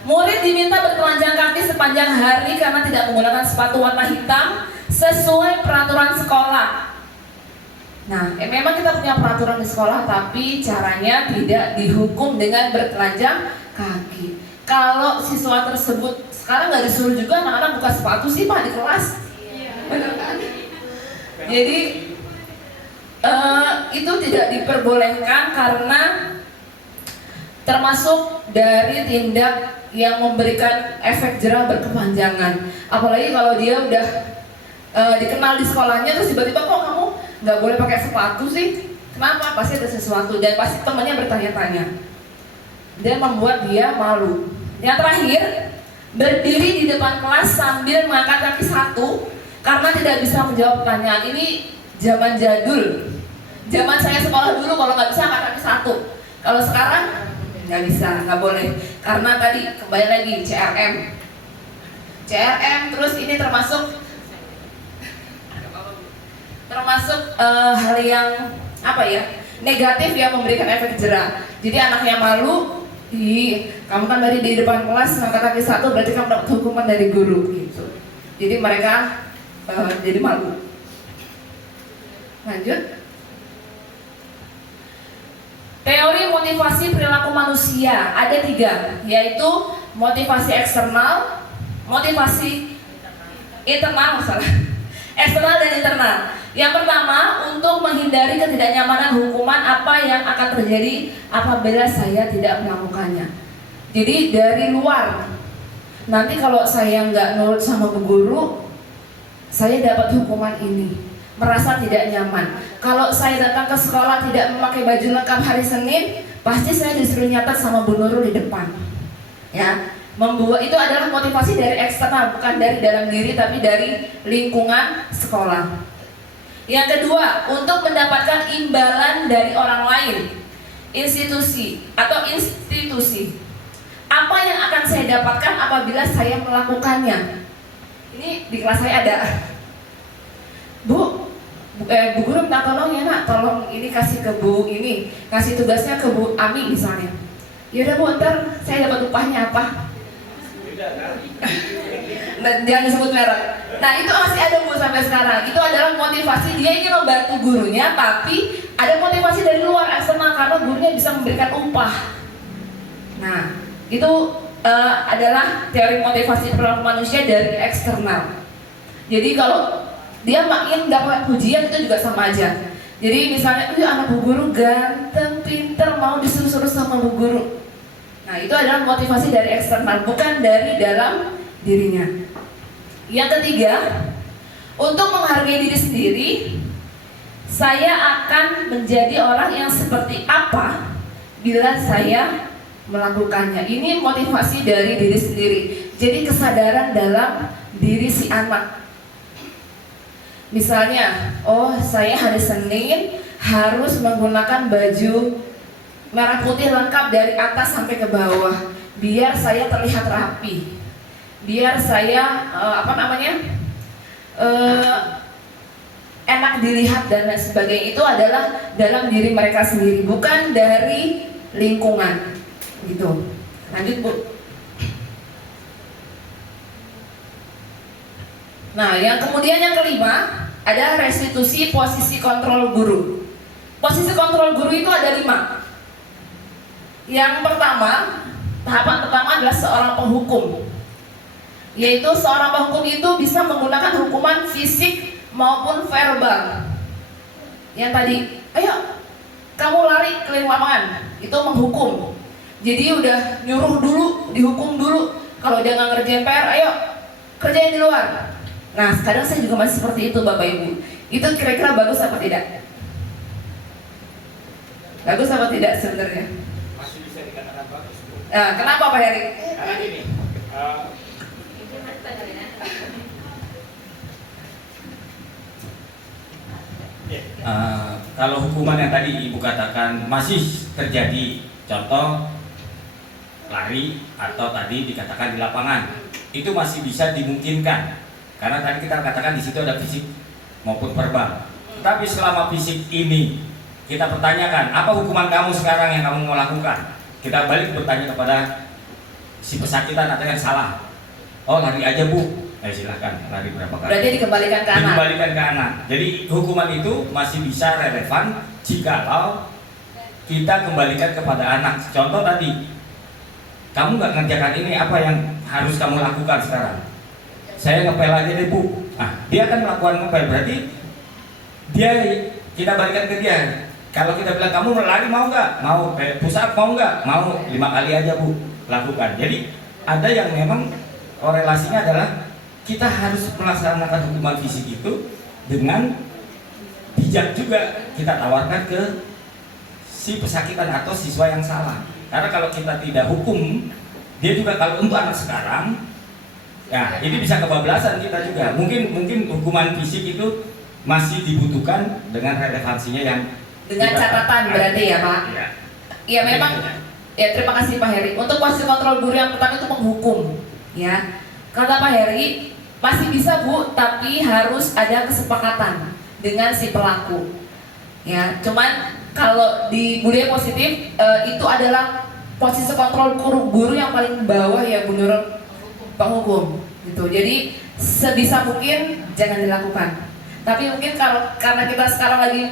Murid diminta bertelanjang kaki sepanjang hari karena tidak menggunakan sepatu warna hitam sesuai peraturan sekolah. Nah, memang kita punya peraturan di sekolah, tapi caranya tidak dihukum dengan bertelanjang kaki. Kalau siswa tersebut sekarang nggak disuruh juga anak-anak buka sepatu sih Pak di kelas. Benar kan? Jadi itu tidak diperbolehkan karena termasuk dari tindak yang memberikan efek jerah berkepanjangan. Apalagi kalau dia udah dikenal di sekolahnya terus tiba-tiba kok kamu nggak boleh pakai sepatu sih? Kenapa? Pasti ada sesuatu dan pasti temannya bertanya-tanya dan membuat dia malu. Yang terakhir, berdiri di depan kelas sambil mengangkat kaki satu karena tidak bisa menjawab pertanyaan. Ini zaman jadul. Zaman saya sekolah dulu kalau nggak bisa angkat kaki satu. Kalau sekarang nggak bisa, nggak boleh. Karena tadi kembali lagi CRM, terus ini termasuk hal yang apa ya, negatif yang memberikan efek jerah. Jadi anaknya malu, kamu kan tadi di depan kelas ngangkat kaki satu berarti kamu dapat hukuman dari guru gitu. Jadi mereka jadi malu. Lanjut. Teori motivasi perilaku manusia ada 3, yaitu motivasi eksternal, motivasi internal, eksternal dan internal. Yang pertama, untuk menghindari ketidaknyamanan hukuman apa yang akan terjadi apabila saya tidak melakukannya. Jadi dari luar, nanti kalau saya nggak nurut sama bu guru, saya dapat hukuman ini, merasa tidak nyaman. Kalau saya datang ke sekolah tidak memakai baju lengkap hari Senin, pasti saya disuruh nyatet sama Bu Nurul di depan. Ya, membuat itu adalah motivasi dari eksternal, bukan dari dalam diri tapi dari lingkungan sekolah. Yang kedua, untuk mendapatkan imbalan dari orang lain, institusi. Apa yang akan saya dapatkan apabila saya melakukannya? Ini di kelas saya ada. Bu guru minta tolong ya nak, tolong ini kasih ke bu ini, kasih tugasnya ke bu Ami misalnya. Yaudah bu, ntar saya dapat upahnya apa? Jangan disebut merek. Nah itu masih ada bu sampai sekarang. Itu adalah motivasi dia ingin membantu gurunya, tapi ada motivasi dari luar eksternal karena gurunya bisa memberikan upah. Nah itu adalah teori motivasi perilaku manusia dari eksternal. Jadi kalau dia makin dapat pujian itu juga sama aja. Jadi misalnya, anak bu guru ganteng, pinter, mau disuruh-suruh sama bu guru. Nah itu adalah motivasi dari eksternal, bukan dari dalam dirinya. Yang ketiga, untuk menghargai diri sendiri, saya akan menjadi orang yang seperti apa bila saya melakukannya. Ini motivasi dari diri sendiri. Jadi kesadaran dalam diri si anak. Misalnya, saya hari Senin harus menggunakan baju merah putih lengkap dari atas sampai ke bawah, biar saya terlihat rapi, biar saya enak dilihat dan lain sebagainya. Itu adalah dalam diri mereka sendiri, bukan dari lingkungan. Gitu. Lanjut bu. Nah, yang kelima adalah restitusi posisi kontrol guru. Posisi kontrol guru itu ada 5. Yang pertama, tahapan pertama adalah seorang penghukum. Yaitu seorang penghukum itu bisa menggunakan hukuman fisik maupun verbal. Yang tadi, ayo kamu lari keliling lapangan, itu menghukum. Jadi udah nyuruh dulu, dihukum dulu. Kalau dia nggak ngerjain PR, ayo kerjain di luar. Nah, kadang saya juga masih seperti itu Bapak Ibu. Itu kira-kira bagus apa tidak? Bagus apa tidak sebenarnya? Masih bisa dikatakan bagus. Nah, kenapa Pak Heri? Karena gini, kalau hukuman yang tadi Ibu katakan masih terjadi, contoh lari atau tadi dikatakan di lapangan, itu masih bisa dimungkinkan. Karena tadi kita katakan di situ ada fisik maupun verbal. Tapi selama fisik ini kita pertanyakan, apa hukuman kamu sekarang yang kamu mau lakukan? Kita balik bertanya kepada si pesakitan atau yang salah. Oh, lari aja bu. Silahkan lari berapa kali. Berarti dikembalikan ke anak. Dikembalikan ke anak. Jadi hukuman itu masih bisa relevan jikalau kita kembalikan kepada anak. Contoh tadi, kamu nggak ngerjakan ini, apa yang harus kamu lakukan sekarang? Saya ngepel aja deh bu. Dia akan melakukan ngepel, berarti kita balikan ke dia. Kalau kita bilang kamu lari mau nggak? Mau. Push up mau nggak? Mau. 5 kali aja bu, lakukan. Jadi ada yang memang korelasinya adalah kita harus melaksanakan hukuman fisik itu dengan bijak juga kita tawarkan ke si pesakitan atau siswa yang salah. Karena kalau kita tidak hukum, dia juga kalau untuk anak sekarang, ya ini bisa kebablasan kita juga. Mungkin hukuman fisik itu masih dibutuhkan dengan relevansinya yang dengan catatan berarti ya Pak. Ya memang. Ya terima kasih Pak Heri. Untuk posisi kontrol guru yang pertama itu menghukum, ya. Kata Pak Heri masih bisa bu, tapi harus ada kesepakatan dengan si pelaku. Ya, cuman kalau di budaya positif itu adalah posisi kontrol guru yang paling bawah ya menurut penghukum gitu. Jadi sebisa mungkin jangan dilakukan. Tapi mungkin karena kita sekarang lagi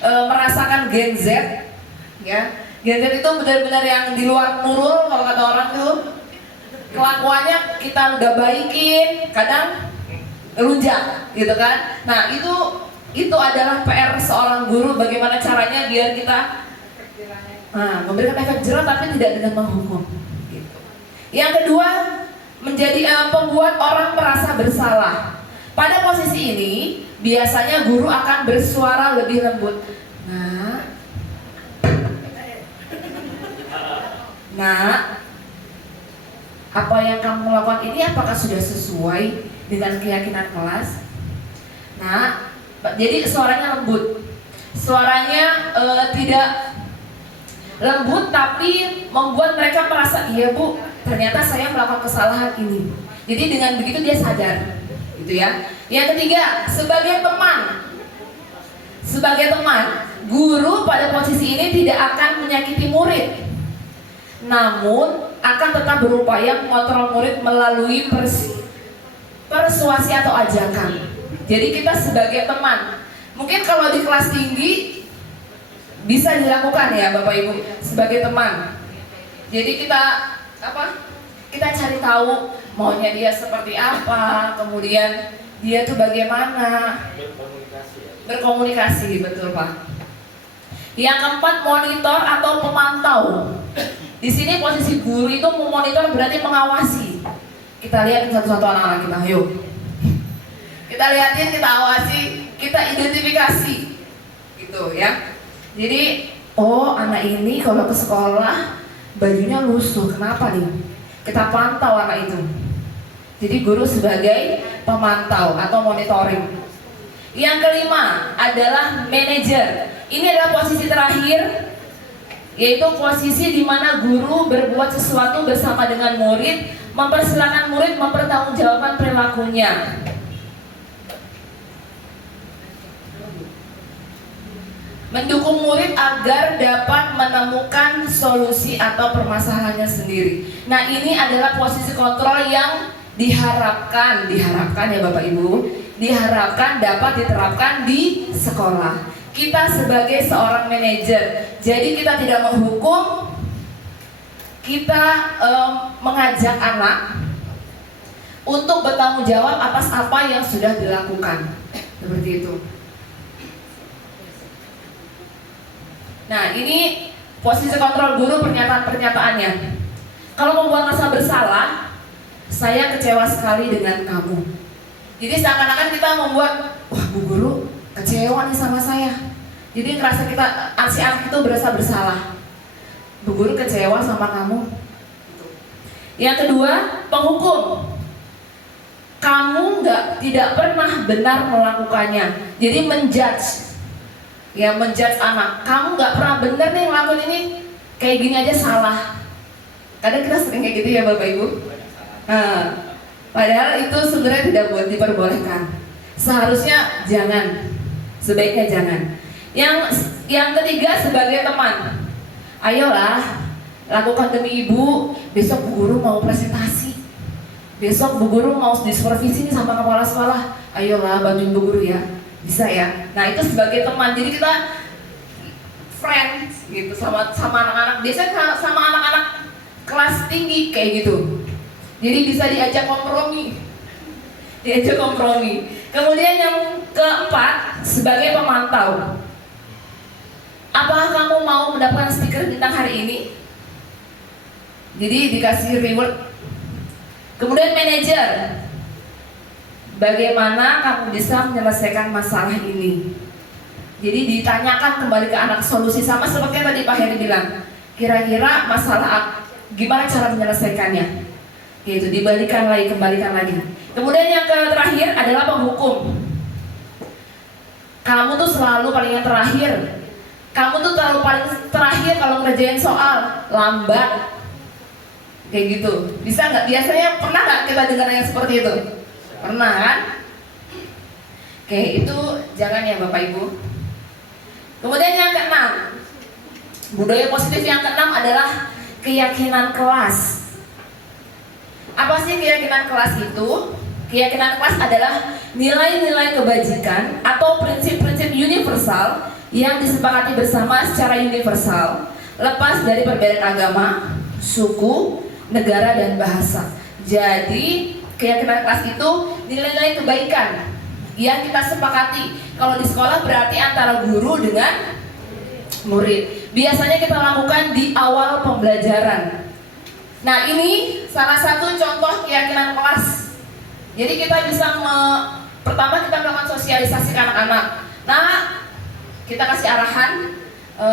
merasakan Gen Z, ya Gen Z itu benar-benar yang di luar nurul kalau kata orang tuh. Kelakuannya kita udah baikin, kadang lunjak gitu kan. Nah itu adalah PR seorang guru, bagaimana caranya biar kita memberikan efek jerah tapi tidak dengan menghukum gitu. Yang kedua, menjadi pembuat orang merasa bersalah. Pada posisi ini biasanya guru akan bersuara lebih lembut. Nah, apa yang kamu lakukan ini apakah sudah sesuai dengan keyakinan kelas? Nah, jadi suaranya lembut. Suaranya tidak lembut tapi membuat mereka merasa, iya bu, ternyata saya melakukan kesalahan ini. Jadi dengan begitu dia sadar, gitu ya. Yang ketiga, sebagai teman, guru pada posisi ini tidak akan menyakiti murid, namun akan tetap berupaya mengontrol murid melalui persuasi atau ajakan. Jadi kita sebagai teman, mungkin kalau di kelas tinggi bisa dilakukan ya Bapak Ibu sebagai teman. Jadi kita cari tahu maunya dia seperti apa, kemudian dia tuh bagaimana berkomunikasi, betul Pak. Yang keempat, monitor atau pemantau. Di sini posisi guru itu memonitor berarti mengawasi. Kita lihat satu-satu anak-anak kita, yuk. Kita lihatin, kita awasi, kita identifikasi, gitu ya. Jadi, oh anak ini kalau ke sekolah bajunya lusuh, kenapa nih? Kita pantau anak itu. Jadi guru sebagai pemantau atau monitoring. Yang kelima adalah manajer. Ini adalah posisi terakhir, yaitu posisi di mana guru berbuat sesuatu bersama dengan murid, mempersilahkan murid mempertanggungjawabkan perilakunya. Mendukung murid agar dapat menemukan solusi atau permasalahannya sendiri. Nah, ini adalah posisi kontrol yang diharapkan ya Bapak Ibu, diharapkan dapat diterapkan di sekolah. Kita sebagai seorang manajer, jadi kita tidak menghukum, kita mengajak anak untuk bertanggung jawab atas apa yang sudah dilakukan, seperti itu. Nah, ini posisi kontrol guru, pernyataan-pernyataannya. Kalau membuat rasa bersalah, saya kecewa sekali dengan kamu. Jadi seakan-akan kita membuat, wah Bu Guru kecewa nih sama saya. Jadi ngerasa si anak itu berasa bersalah. Bu Guru kecewa sama kamu. Yang kedua, penghukum. Kamu tidak pernah benar melakukannya. Jadi menjudge. Ya, menjudge anak. Kamu nggak pernah benar nih ngelakuin ini. Kayak gini aja salah. Kadang kita sering kayak gitu ya Bapak Ibu. Padahal itu sebenarnya tidak diperbolehkan. Seharusnya jangan, sebaiknya jangan. Yang ketiga sebagai teman, ayolah lakukan demi ibu. Besok bu guru mau presentasi, besok bu guru mau disupervisi sama kepala sekolah, ayolah bantuin bu guru ya, bisa ya. Nah itu sebagai teman, jadi kita friends gitu sama anak-anak. Biasanya sama anak-anak kelas tinggi kayak gitu, jadi bisa diajak kompromi. Kemudian yang keempat sebagai pemantau. Apakah kamu mau mendapatkan stiker bintang hari ini? Jadi dikasih reward. Kemudian manajer, bagaimana kamu bisa menyelesaikan masalah ini? Jadi ditanyakan kembali ke anak solusi, sama seperti yang tadi Pak Heri bilang. Kira-kira masalah gimana cara menyelesaikannya? Gitu, kembalikan lagi. Kemudian yang terakhir adalah penghukum. Kamu tuh selalu paling yang terakhir. Kamu tuh terlalu paling terakhir kalau ngerjain soal, lambat. Kayak gitu. Bisa nggak? Biasanya pernah nggak kita dengar yang seperti itu? Pernah kan? Oke, itu jangan ya Bapak Ibu. Kemudian yang keenam, budaya positif yang keenam adalah keyakinan kelas. Apa sih keyakinan kelas itu? Keyakinan kelas adalah nilai-nilai kebajikan atau prinsip-prinsip universal yang disepakati bersama secara universal, lepas dari perbedaan agama, suku, negara, dan bahasa. Jadi keyakinan kelas itu nilai-nilai kebaikan yang kita sepakati. Kalau di sekolah berarti antara guru dengan murid. Biasanya kita lakukan di awal pembelajaran. Nah ini salah satu contoh keyakinan kelas. Jadi kita bisa pertama kita melakukan sosialisasi ke anak-anak. Nah kita kasih arahan,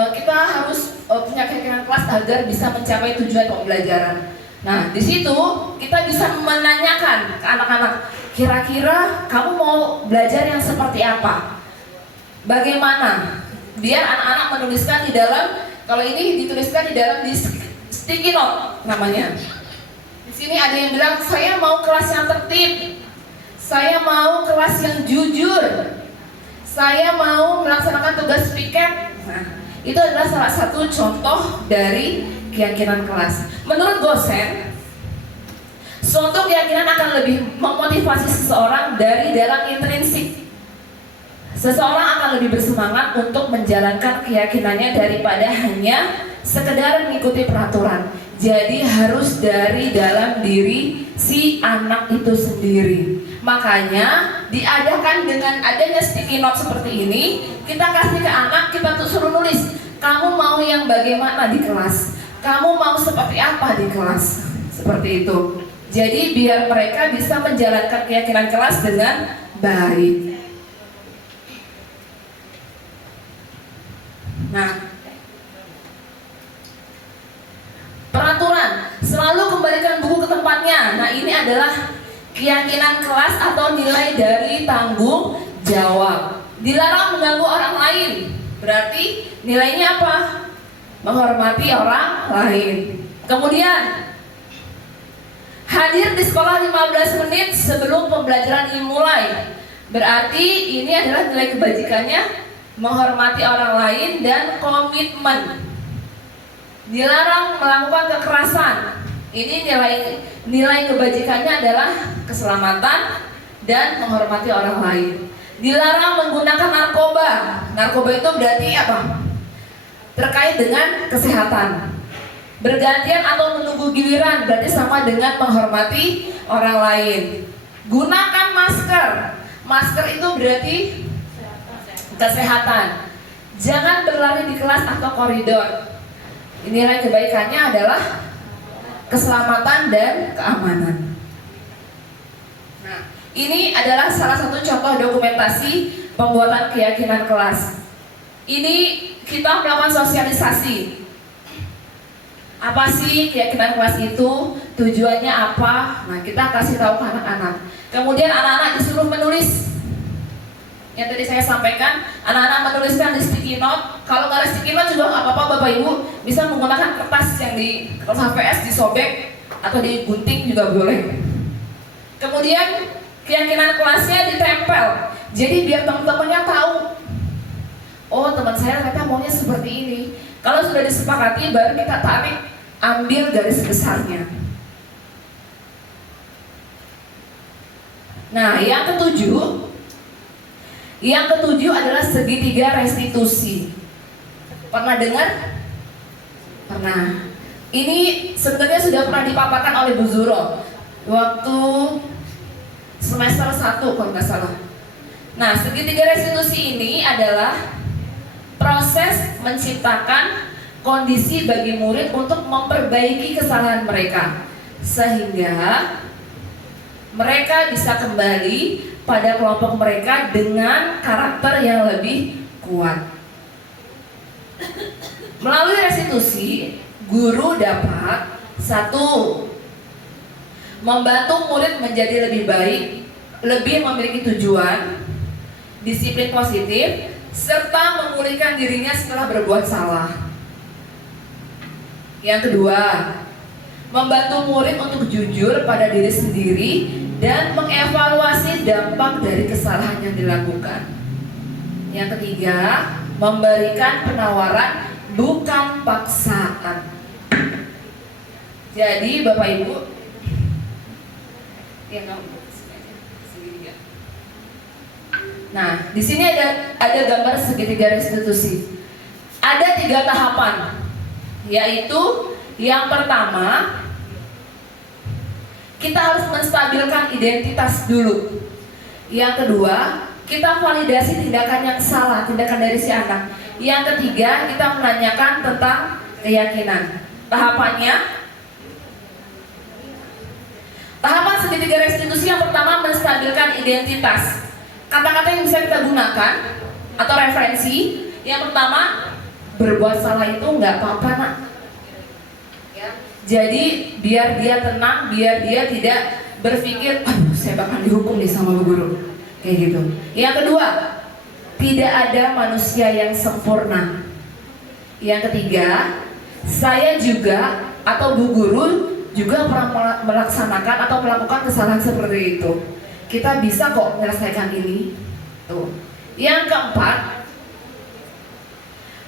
kita harus punya keyakinan kelas agar bisa mencapai tujuan pembelajaran. Nah di situ kita bisa menanyakan ke anak-anak, kira-kira kamu mau belajar yang seperti apa? Bagaimana? Biar anak-anak menuliskan di dalam, kalau ini dituliskan di dalam di sticky note namanya. Di sini ada yang bilang saya mau kelas yang tertib, saya mau kelas yang jujur, saya mau melaksanakan tugas piket. Nah, itu adalah salah satu contoh dari keyakinan kelas. Menurut dosen, suatu keyakinan akan lebih memotivasi seseorang dari dalam intrinsik. Seseorang akan lebih bersemangat untuk menjalankan keyakinannya daripada hanya sekedar mengikuti peraturan. Jadi harus dari dalam diri si anak itu sendiri. Makanya diadakan dengan adanya sticky note seperti ini, kita kasih ke anak, kita tuh suruh nulis, kamu mau yang bagaimana di kelas? Kamu mau seperti apa di kelas? Seperti itu. Jadi biar mereka bisa menjalankan keyakinan kelas dengan baik. Nah, peraturan, selalu kembalikan buku ke tempatnya. Nah ini adalah keyakinan kelas atau nilai dari tanggung jawab. Dilarang mengganggu orang lain. Berarti nilainya apa? Menghormati orang lain. Kemudian hadir di sekolah 15 menit sebelum pembelajaran dimulai. Berarti ini adalah nilai kebajikannya, menghormati orang lain dan komitmen. Dilarang melakukan kekerasan. Ini nilai kebajikannya adalah keselamatan dan menghormati orang lain. Dilarang menggunakan narkoba. Narkoba itu berarti apa? Terkait dengan kesehatan. Bergantian atau menunggu giliran berarti sama dengan menghormati orang lain. Gunakan masker. Masker itu berarti kesehatan. Jangan berlari di kelas atau koridor. Nilai kebaikannya adalah keselamatan dan keamanan. Nah, ini adalah salah satu contoh dokumentasi pembuatan keyakinan kelas. Ini kita melakukan sosialisasi. Apa sih keyakinan kelas itu? Tujuannya apa? Nah, kita kasih tahu ke anak-anak. Kemudian anak-anak disuruh menulis. Yang tadi saya sampaikan, anak-anak menuliskan di sticky note. Kalau nggak ada sticky note juga nggak apa-apa, Bapak Ibu bisa menggunakan kertas yang di kertas HVS disobek atau digunting juga boleh. Kemudian keyakinan kelasnya ditempel. Jadi biar teman-temannya tahu, oh teman saya ternyata maunya seperti ini. Kalau sudah disepakati, baru kita tarik, ambil garis besarnya. Nah, yang ketujuh adalah segitiga restitusi. Pernah dengar? Pernah. Ini sebenarnya sudah pernah dipaparkan oleh Bu Zuro waktu semester 1 kalau nggak salah. Nah, segitiga restitusi ini adalah proses menciptakan kondisi bagi murid untuk memperbaiki kesalahan mereka, sehingga mereka bisa kembali pada kelompok mereka dengan karakter yang lebih kuat. Melalui restitusi, guru dapat 1. Membantu murid menjadi lebih baik, lebih memiliki tujuan, disiplin positif, serta memulihkan dirinya setelah berbuat salah. Yang kedua, membantu murid untuk jujur pada diri sendiri dan mengevaluasi dampak dari kesalahan yang dilakukan. Yang ketiga, memberikan penawaran bukan paksaan. Jadi Bapak Ibu, nah di sini ada gambar segitiga restitusi. Ada 3 tahapan, yaitu yang pertama, kita harus menstabilkan identitas dulu. Yang kedua, kita validasi tindakan yang salah, tindakan dari si anak. Yang ketiga, kita menanyakan tentang keyakinan. Tahapannya, tahapan segitiga restitusi yang pertama, menstabilkan identitas. Kata-kata yang bisa kita gunakan atau referensi, yang pertama, berbuat salah itu nggak apa-apa nak. Jadi biar dia tenang, biar dia tidak berpikir, aduh saya bakal dihukum nih sama bu guru, kayak gitu. Yang kedua, tidak ada manusia yang sempurna. Yang ketiga, saya juga atau bu guru juga pernah melaksanakan atau melakukan kesalahan seperti itu. Kita bisa kok menyelesaikan ini. Tuh. Yang keempat,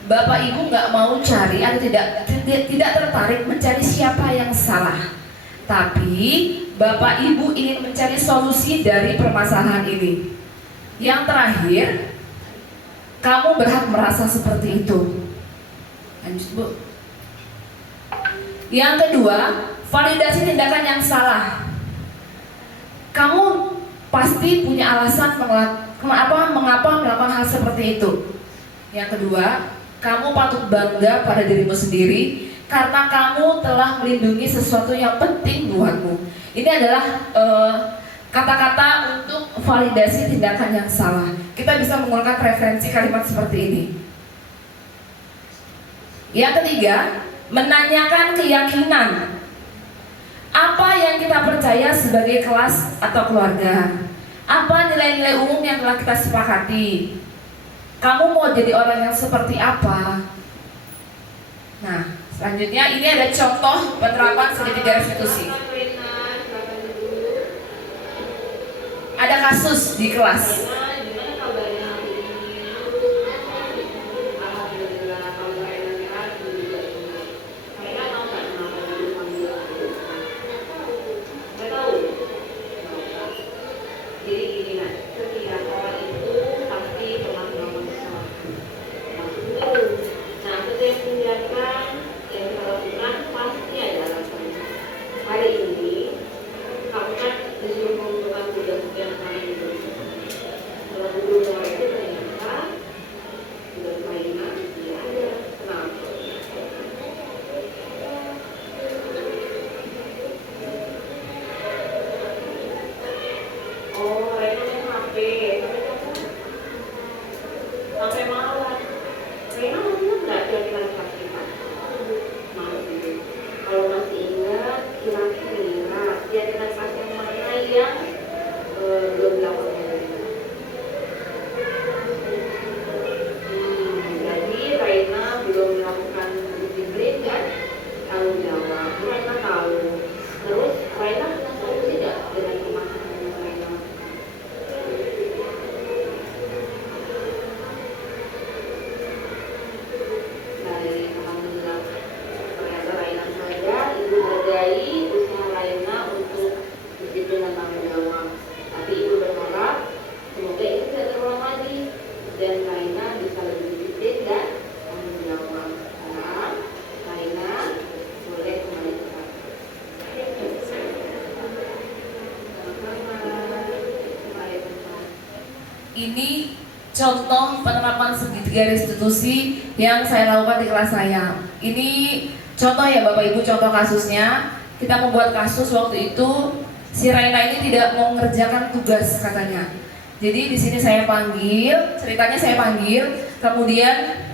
Bapak Ibu nggak mau cari atau tidak tertarik mencari siapa yang salah, tapi Bapak Ibu ingin mencari solusi dari permasalahan ini. Yang terakhir, kamu berhak merasa seperti itu. Lanjut Bu. Yang kedua, validasi tindakan yang salah. Kamu pasti punya alasan mengapa melakukan hal seperti itu. Yang kedua, kamu patut bangga pada dirimu sendiri karena kamu telah melindungi sesuatu yang penting buatmu. Ini adalah kata-kata untuk validasi tindakan yang salah. Kita bisa menggunakan referensi kalimat seperti ini. Yang ketiga, menanyakan keyakinan. Apa yang kita percaya sebagai kelas atau keluarga? Apa nilai-nilai umum yang telah kita sepakati? Kamu mau jadi orang yang seperti apa? Nah, selanjutnya ini ada contoh penerapan segitiga restitusi. Ada kasus di kelas. Terus Raina punya solusi nggak dengan kemasan contoh penerapan segitiga restitusi yang saya lakukan di kelas saya. Ini contoh ya Bapak Ibu, contoh kasusnya. Kita membuat kasus waktu itu si Raina ini tidak mau mengerjakan tugas katanya. Jadi di sini saya panggil, ceritanya saya panggil, kemudian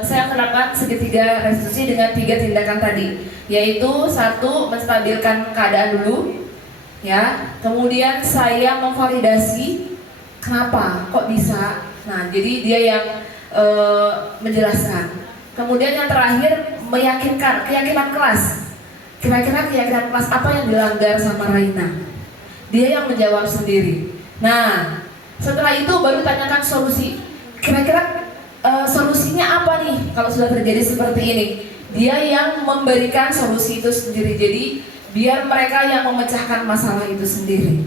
saya menerapkan segitiga restitusi dengan 3 tindakan tadi, yaitu 1, menstabilkan keadaan dulu, ya. Kemudian saya memvalidasi kenapa, kok bisa. Nah, jadi dia yang menjelaskan. Kemudian yang terakhir meyakinkan keyakinan kelas. Kira-kira keyakinan kelas apa yang dilanggar sama Raina? Dia yang menjawab sendiri. Nah, setelah itu baru tanyakan solusi. Kira-kira solusinya apa nih kalau sudah terjadi seperti ini? Dia yang memberikan solusi itu sendiri. Jadi biar mereka yang memecahkan masalah itu sendiri,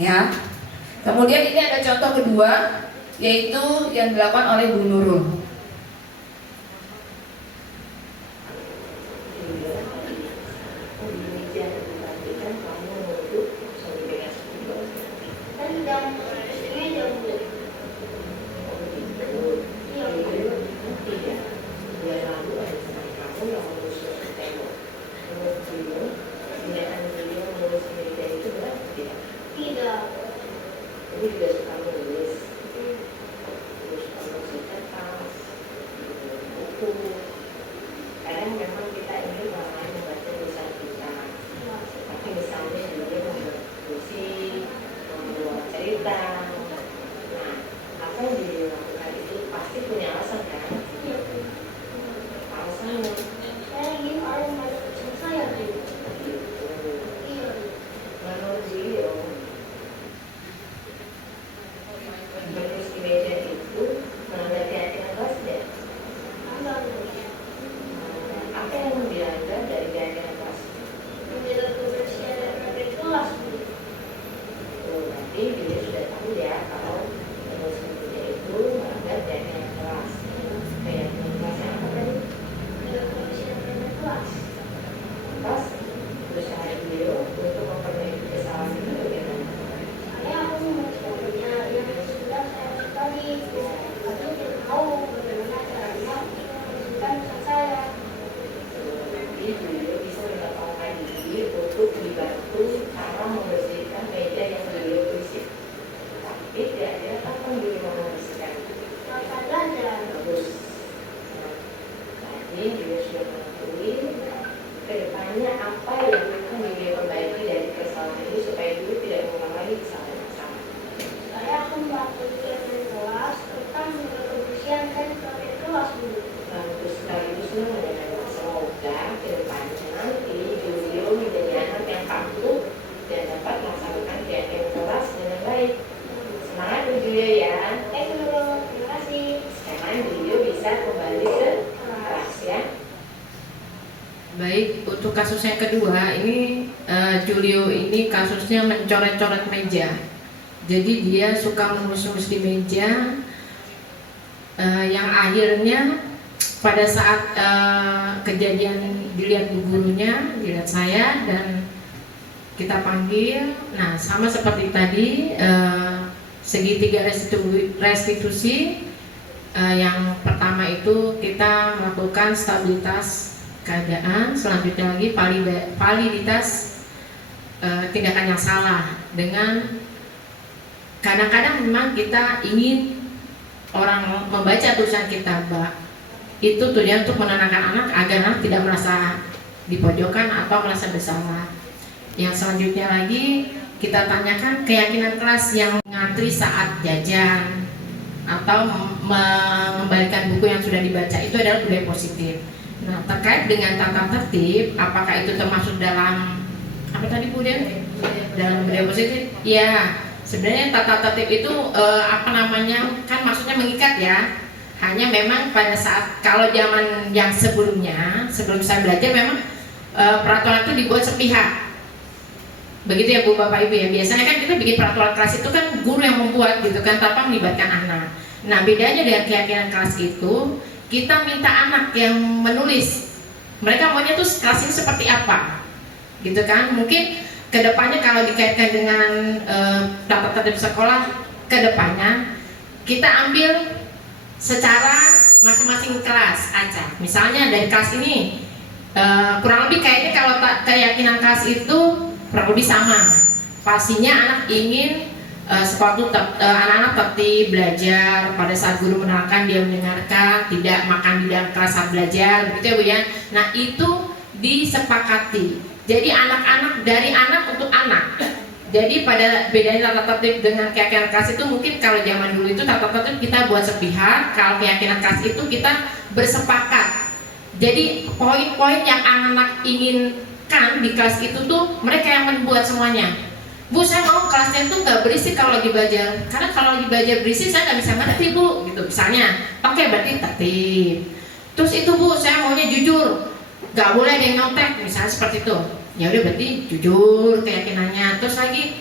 ya. Kemudian ini ada contoh kedua, yaitu yang dilakukan oleh Bu Nurul. Kadang memang kita ingin orang lain membaca tulisan kita, tapi misalnya dia membuat puisi, membuat cerita. Nah, apa yang dilakukan itu pasti punya alasan kan? Alasannya saya ingin orang membaca tulisan saya gitu. Menurut dia bertulis di meja itu melanggar keyakinan kelas ya? Apa yang dilanggar dari keyakinan kelas? Menjaga kebersihan dan rapi kelas. Berarti dia sudah tahu ya kalau menulis meja itu melanggar keyakinan kelas. Keyakinan kelas yang apa tadi? Menjaga kebersihan dan rapi kelas. Lantas berusaha beliau untuk memperbaiki kesalahan itu bagaimana? Saya aku membacakannya yang sudah saya tadi, tapi tidak tahu bagaimana caranya menunjukkan pesan saya. Jadi beliau bisa mendapatkan diri untuk dibantu cara membersihkan meja yang beliau tulis. Tapi kira-kira kapan beliau mau membersihkan? Kapan belajar? Bagus. Jadi beliau sudah mengetahui kedepannya apa yang akan beliau perbaiki dari kesalahan ini supaya dulu tidak mengulang lagi kesalahan yang sama. Saya akan melakukan kelas tentang kebersihan dan rapi kelas dulu. Bagus sekali, itu semua mendengar. Semoga kedepannya nanti beliau menjadi anak yang patuh dan dapat melaksanakan kegiatan kelas dengan baik. Semangat Bu Julia ya. Terima kasih. Sekarang beliau bisa kembali ke kelas ya. Baik, untuk kasus yang kedua ini Julio ini kasusnya mencoret-coret meja. Jadi dia suka menulis-nulis di meja, yang akhirnya pada saat kejadian dilihat bu gurunya, dilihat saya dan kita panggil. Nah, sama seperti tadi segitiga restitusi. Yang pertama itu kita melakukan stabilitas keadaan, selanjutnya lagi validitas tindakan yang salah. Dengan kadang-kadang memang kita ingin orang membaca tulisan kita, Mbak, itu tujuan untuk menenangkan anak agar anak tidak merasa dipojokkan atau merasa bersalah. Yang selanjutnya lagi kita tanyakan keyakinan kelas yang ngantri saat jajan atau mengembalikan buku yang sudah dibaca, itu adalah budaya positif. Nah, terkait dengan tata tertib, apakah itu termasuk dalam apa tadi Bu Den? Dalam budaya positif? Ya, sebenarnya tata tertib itu kan maksudnya mengikat ya. Hanya memang pada saat kalau zaman yang sebelumnya, sebelum saya belajar memang peraturan itu dibuat sepihak. Begitu ya Bu Bapak Ibu ya. Biasanya kan kita bikin peraturan kelas itu kan guru yang membuat gitu kan tanpa melibatkan anak. Nah, bedanya dengan keyakinan kelas itu, kita minta anak yang menulis. Mereka maunya tuh kelas ini seperti apa, gitu kan? Mungkin kedepannya kalau dikaitkan dengan tata tertib sekolah, kedepannya kita ambil secara masing-masing kelas aja. Misalnya dari kelas ini kurang lebih kayaknya kalau keyakinan kelas itu kurang lebih sama. Pastinya anak ingin anak-anak tertib belajar, pada saat guru menerangkan dia mendengarkan, tidak makan di dalam kelas saat belajar, begitu ya Bu ya. Nah itu disepakati. Jadi anak-anak dari anak untuk anak. Jadi pada bedanya tata tertib dengan keyakinan kelas itu mungkin kalau zaman dulu itu tata tertib kita buat sepihak, kalau keyakinan kelas itu kita bersepakat. Jadi poin-poin yang anak-anak inginkan di kelas itu tuh mereka yang membuat semuanya. Bu, saya mau kelasnya itu nggak berisik kalau lagi belajar, karena kalau lagi belajar berisik saya nggak bisa ngerti Bu, gitu misalnya. Oke, berarti tertib. Terus itu Bu, saya maunya jujur, nggak boleh ada yang nyontek, misalnya seperti itu. Ya udah berarti jujur keyakinannya. Terus lagi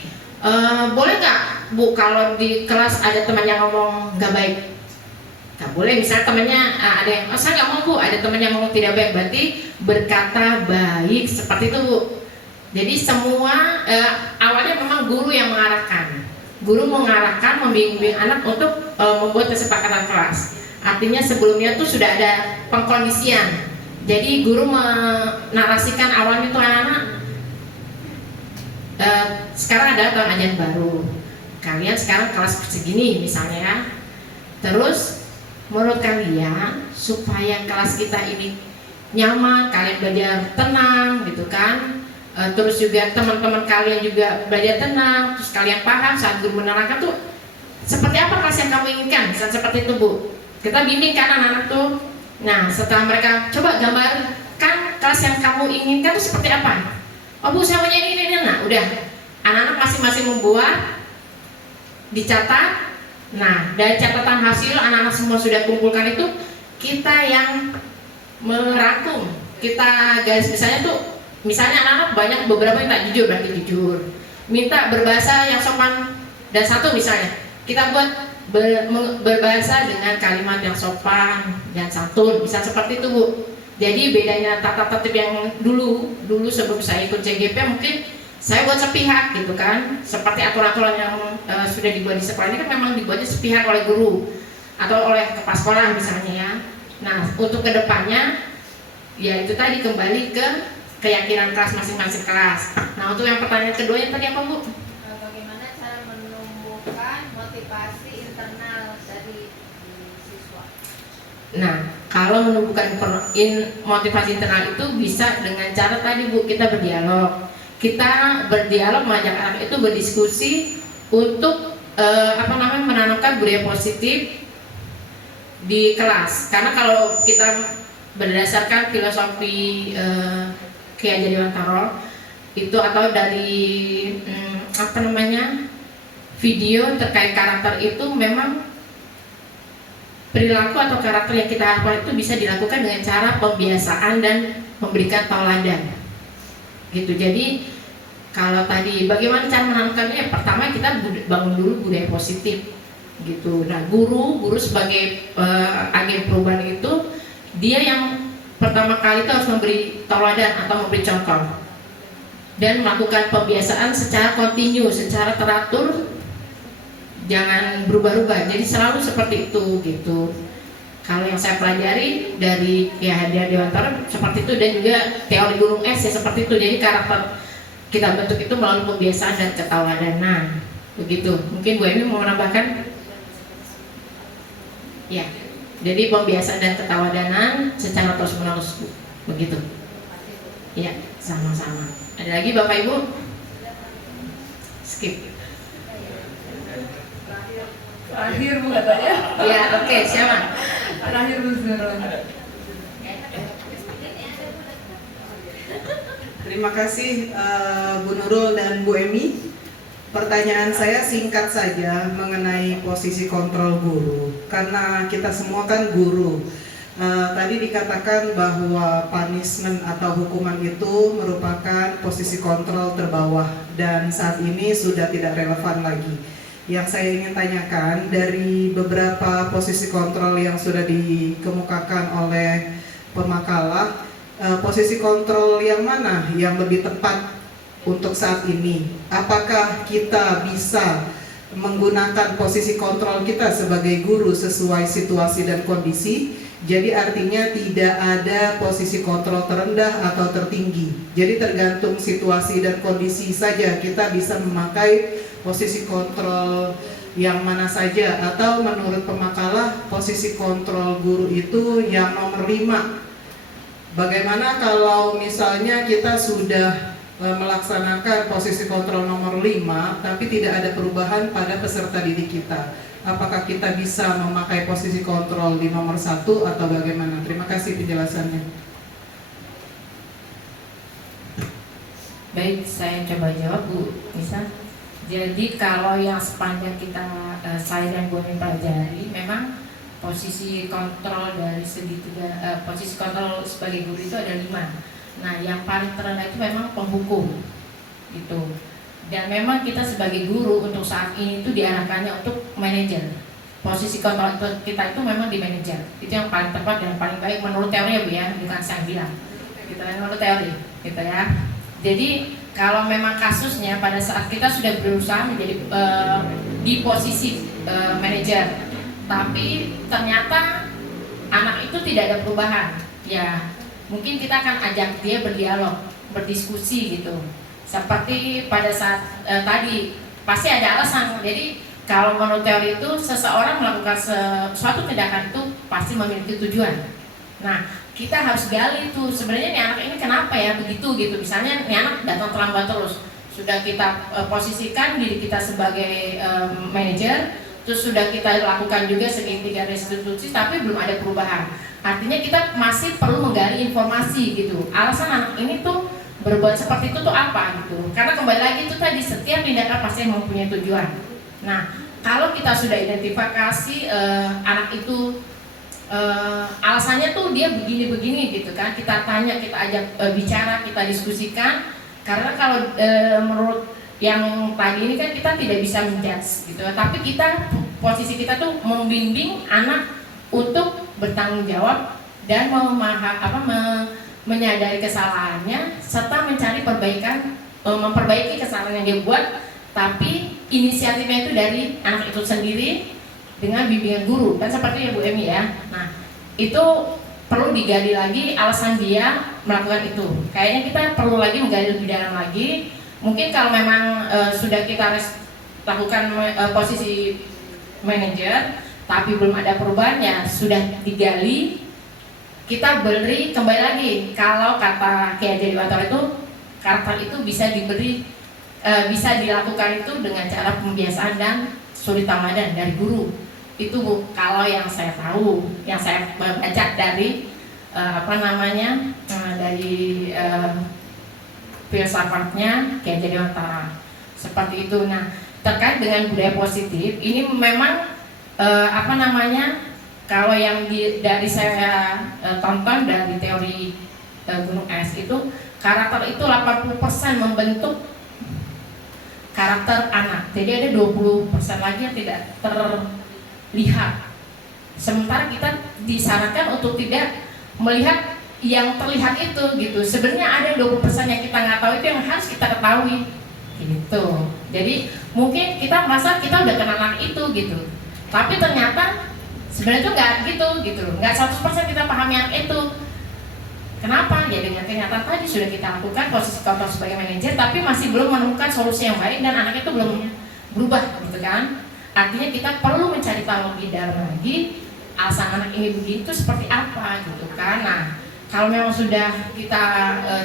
boleh nggak Bu kalau di kelas ada teman yang ngomong nggak baik? Nggak boleh. Misalnya temannya ada yang saya nggak mau Bu, ada teman yang ngomong tidak baik, berarti berkata baik, seperti itu Bu. Jadi semua awalnya memang guru yang mengarahkan. Guru mengarahkan, membimbing anak untuk membuat kesepakatan kelas. Artinya sebelumnya tuh sudah ada pengkondisian. Jadi guru menarasikan awalnya tuh anak-anak sekarang ada tahun ajaran baru, kalian sekarang kelas segini misalnya ya. Terus menurut kalian supaya kelas kita ini nyaman, kalian belajar tenang gitu kan, terus juga teman-teman kalian juga belajar tenang, terus kalian paham saat guru menerangkan tuh seperti apa kelas yang kamu inginkan, misalnya seperti itu Bu. Kita bimbing kan anak-anak tuh. Nah setelah mereka coba gambarkan kelas yang kamu inginkan itu seperti apa. Oh Bu, saya maunya ini. Nah udah, anak-anak masing-masing membuat, dicatat. Nah dari catatan hasil anak-anak semua sudah kumpulkan itu, kita yang merangkum, kita garis misalnya tuh, misalnya anak-anak banyak, beberapa minta jujur, berarti jujur. Minta berbahasa yang sopan dan satu misalnya, kita buat berbahasa dengan kalimat yang sopan dan santun, bisa seperti itu Bu. Jadi bedanya tata tertib yang dulu sebelum saya ikut CGP mungkin saya buat sepihak gitu kan, seperti aturan-aturan yang sudah dibuat di sekolah ini kan memang dibuatnya sepihak oleh guru atau oleh kepala sekolah misalnya ya. Nah untuk kedepannya ya itu tadi kembali ke keyakinan kelas masing-masing kelas. Nah untuk yang pertanyaan kedua yang tadi apa Bu? Bagaimana cara menumbuhkan motivasi internal dari siswa? Nah, kalau menumbuhkan motivasi internal itu bisa dengan cara tadi Bu, kita berdialog. Kita berdialog mengajak anak itu berdiskusi untuk menanamkan budaya positif di kelas. Karena kalau kita berdasarkan filosofi Ki Hajar Dewantara itu atau dari video terkait karakter itu memang perilaku atau karakter yang kita harapkan itu bisa dilakukan dengan cara pembiasaan dan memberikan tauladan gitu. Jadi kalau tadi bagaimana cara menanamkannya, pertama kita bangun dulu budaya positif gitu. Nah guru sebagai agen perubahan itu dia yang pertama kali itu harus memberi tauladan atau memberi contoh dan melakukan pembiasaan secara kontinu, secara teratur, jangan berubah-ubah. Jadi selalu seperti itu gitu. Kalau yang saya pelajari dari Ki Hajar Dewantara seperti itu, dan juga teori gunung es ya seperti itu. Jadi karakter kita bentuk itu melalui pembiasaan dan ketauladanan begitu. Mungkin Bu Emi mau menambahkan? Ya. Jadi pembiasaan dan ketauladanan secara terus-menerus begitu. Ya, sama-sama. Ada lagi Bapak Ibu? Skip. Terakhir Bu katanya. Ya, oke, siapa? Terakhir Bu Zurun. Terima kasih Bu Nurul dan Bu Emi. Pertanyaan saya singkat saja mengenai posisi kontrol guru, karena kita semua kan guru. Tadi dikatakan bahwa punishment atau hukuman itu merupakan posisi kontrol terbawah dan saat ini sudah tidak relevan lagi. Yang saya ingin tanyakan, dari beberapa posisi kontrol yang sudah dikemukakan oleh pemakalah, posisi kontrol yang mana yang lebih tepat untuk saat ini? Apakah kita bisa menggunakan posisi kontrol kita sebagai guru sesuai situasi dan kondisi. Jadi artinya tidak ada posisi kontrol terendah atau tertinggi. Jadi tergantung situasi dan kondisi saja kita bisa memakai posisi kontrol yang mana saja. Atau menurut pemakalah posisi kontrol guru itu yang nomor 5. Bagaimana kalau misalnya kita sudah melaksanakan posisi kontrol nomor 5 tapi tidak ada perubahan pada peserta didik kita? Apakah kita bisa memakai posisi kontrol di nomor 1 atau bagaimana? Terima kasih penjelasannya. Baik, saya coba jawab Bu Nisa. Jadi kalau yang sepanjang kita saya dan Bu Emi pelajari, memang posisi kontrol dari segi posisi kontrol sebagai guru itu ada 5. Nah, yang paling terendah itu memang penghukum, gitu. Dan memang kita sebagai guru untuk saat ini itu diarahkannya untuk manajer. Posisi kontrol kita itu memang di manajer. Itu yang paling tepat dan paling baik menurut teori ya Bu ya, bukan saya bilang. Gitu kan, menurut teori, gitu ya. Jadi kalau memang kasusnya pada saat kita sudah berusaha menjadi di posisi manajer, tapi ternyata anak itu tidak ada perubahan, ya mungkin kita akan ajak dia berdialog, berdiskusi gitu. Seperti pada saat tadi pasti ada alasan. Jadi kalau menurut teori itu seseorang melakukan suatu tindakan itu pasti memiliki tujuan. Nah, kita harus gali tuh sebenarnya nih anak ini kenapa ya begitu gitu. Misalnya nih anak datang terlambat terus. Sudah kita posisikan diri kita sebagai manajer, terus sudah kita lakukan juga segitiga restitusi tapi belum ada perubahan. Artinya kita masih perlu menggali informasi gitu. Alasan anak ini tuh berbuat seperti itu tuh apa gitu. Karena kembali lagi itu tadi setiap tindakan pasti mempunyai tujuan. Nah, kalau kita sudah identifikasi anak itu alasannya tuh dia begini-begini gitu kan. Kita tanya, kita ajak bicara, kita diskusikan. Karena kalau menurut yang tadi ini kan kita tidak bisa menjudge gitu. Tapi kita posisi kita tuh membimbing anak untuk bertanggung jawab dan menyadari kesalahannya serta mencari perbaikan, memperbaiki kesalahan yang dia buat. Tapi inisiatifnya itu dari anak itu sendiri dengan bimbingan guru, kan seperti ya Bu Emi ya. Nah, itu perlu digali lagi alasan dia melakukan itu. Kayaknya kita perlu lagi menggali lebih dalam lagi. Mungkin kalau memang sudah kita lakukan posisi manajer tapi belum ada perubahan, ya sudah digali, kita beri kembali lagi. Kalau kata Kiai Dewator itu, karakter itu bisa diberi, bisa dilakukan itu dengan cara pembiasaan dan suri tamadan dari guru. Itu Bu, kalau yang saya tahu, yang saya baca dari dari filsafatnya Kiai Dewator seperti itu. Nah, terkait dengan budaya positif, ini memang kalau yang dari saya tonton dari teori Gunung Es itu, karakter itu 80% membentuk karakter anak. Jadi ada 20% lagi yang tidak terlihat. Sementara kita disarankan untuk tidak melihat yang terlihat itu gitu. Sebenarnya ada 20% yang kita nggak tahu, itu yang harus kita ketahui gitu. Jadi mungkin kita merasa kita udah kenal anak itu gitu. Tapi ternyata sebenarnya itu nggak gitu, nggak 100% kita pahami yang itu. Kenapa? Ya dengan kenyataan tadi sudah kita lakukan posisi kontrol sebagai manajer, tapi masih belum menemukan solusi yang baik dan anak itu belum berubah, gitu kan? Artinya kita perlu mencari tahu lebih dalam lagi alasan anak ini begitu seperti apa, gitu kan? Nah, kalau memang sudah kita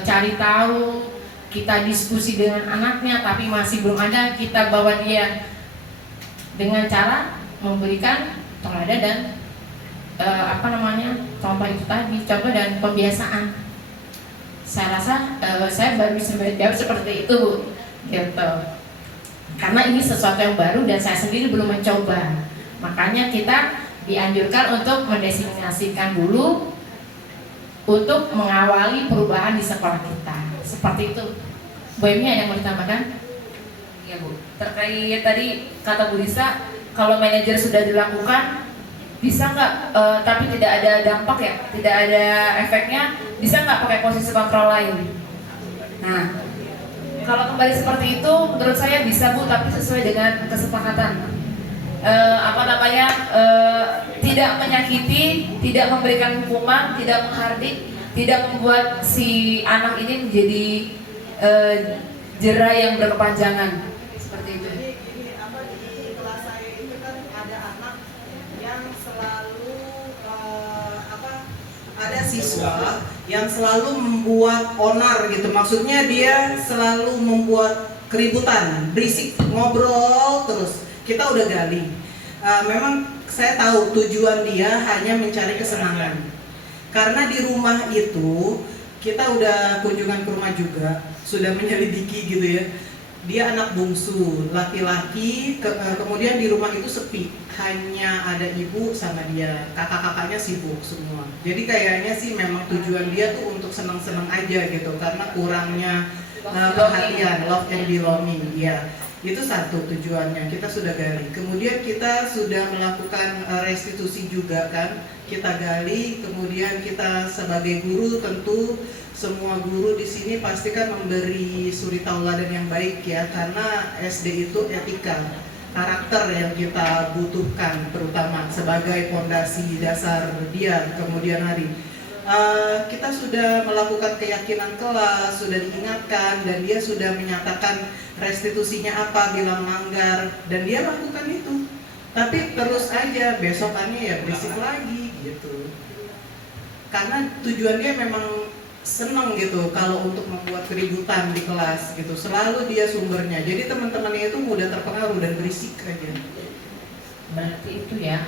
cari tahu, kita diskusi dengan anaknya, tapi masih belum ada, kita bawa dia dengan cara memberikan teladan dan contoh itu tadi, contoh dan pembiasaan. Saya rasa saya baru bisa menjawab seperti itu, gitu. Karena ini sesuatu yang baru dan saya sendiri belum mencoba. Makanya kita dianjurkan untuk mendefinisikan dulu untuk mengawali perubahan di sekolah kita. Seperti itu. Bu Emi ada yang mau ditambahkan? Iya Bu. Terkait tadi kata Bu Lisa, kalau manajer sudah dilakukan, bisa nggak, tapi tidak ada dampak ya, tidak ada efeknya, bisa nggak pakai posisi kontrol lain? Nah, kalau kembali seperti itu menurut saya bisa Bu, tapi sesuai dengan kesepakatan. Tidak menyakiti, tidak memberikan hukuman, tidak menghardik, tidak membuat si anak ini menjadi jera yang berkepanjangan seperti itu. Jadi gini, di kelas saya itu kan ada anak yang selalu ada siswa yang selalu membuat onar gitu, maksudnya dia selalu membuat keributan, berisik, ngobrol terus. Kita udah gali. Memang saya tahu tujuan dia hanya mencari kesenangan. Karena di rumah itu kita udah kunjungan ke rumah juga, sudah menyelidiki gitu ya. Dia anak bungsu, laki-laki, kemudian di rumah itu sepi, hanya ada ibu sama dia, kakak-kakaknya sibuk semua. Jadi kayaknya sih memang tujuan dia tuh untuk senang-senang aja gitu, karena kurangnya perhatian, love and belonging, ya. Itu satu tujuannya, kita sudah gali. Kemudian kita sudah melakukan restitusi juga kan, kita gali. Kemudian kita sebagai guru tentu semua guru di sini pasti kan memberi suri tauladan yang baik ya, karena SD itu etika, karakter yang kita butuhkan terutama sebagai fondasi dasar dia kemudian hari. Kita sudah melakukan keyakinan kelas, sudah diingatkan, dan dia sudah menyatakan restitusinya apa bila melanggar, dan dia lakukan itu. Tapi terus aja besokannya ya berisik lagi gitu. Karena tujuan dia memang senang gitu kalau untuk membuat keributan di kelas gitu. Selalu dia sumbernya. Jadi teman-temannya itu mudah terpengaruh dan berisik aja. Berarti itu ya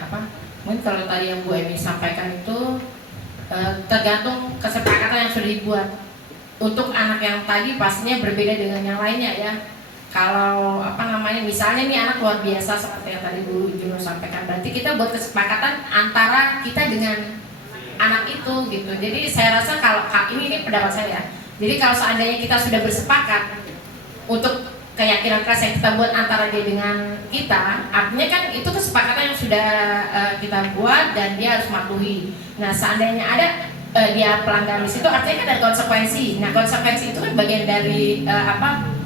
mungkin kalau tadi yang Bu Emi sampaikan itu tergantung kesepakatan yang sudah dibuat. Untuk anak yang tadi pastinya berbeda dengan yang lainnya ya. Kalau misalnya nih anak luar biasa seperti yang tadi Bu Juno sampaikan, berarti kita buat kesepakatan antara kita dengan anak itu gitu. Jadi saya rasa kalau ini pendapat saya. Jadi kalau seandainya kita sudah bersepakat untuk keyakinan kelas yang kita buat antara dia dengan kita, artinya kan itu kesepakatan yang sudah kita buat dan dia harus mematuhi. Nah seandainya ada dia pelanggaran di situ, artinya kan ada konsekuensi. Nah konsekuensi itu kan bagian dari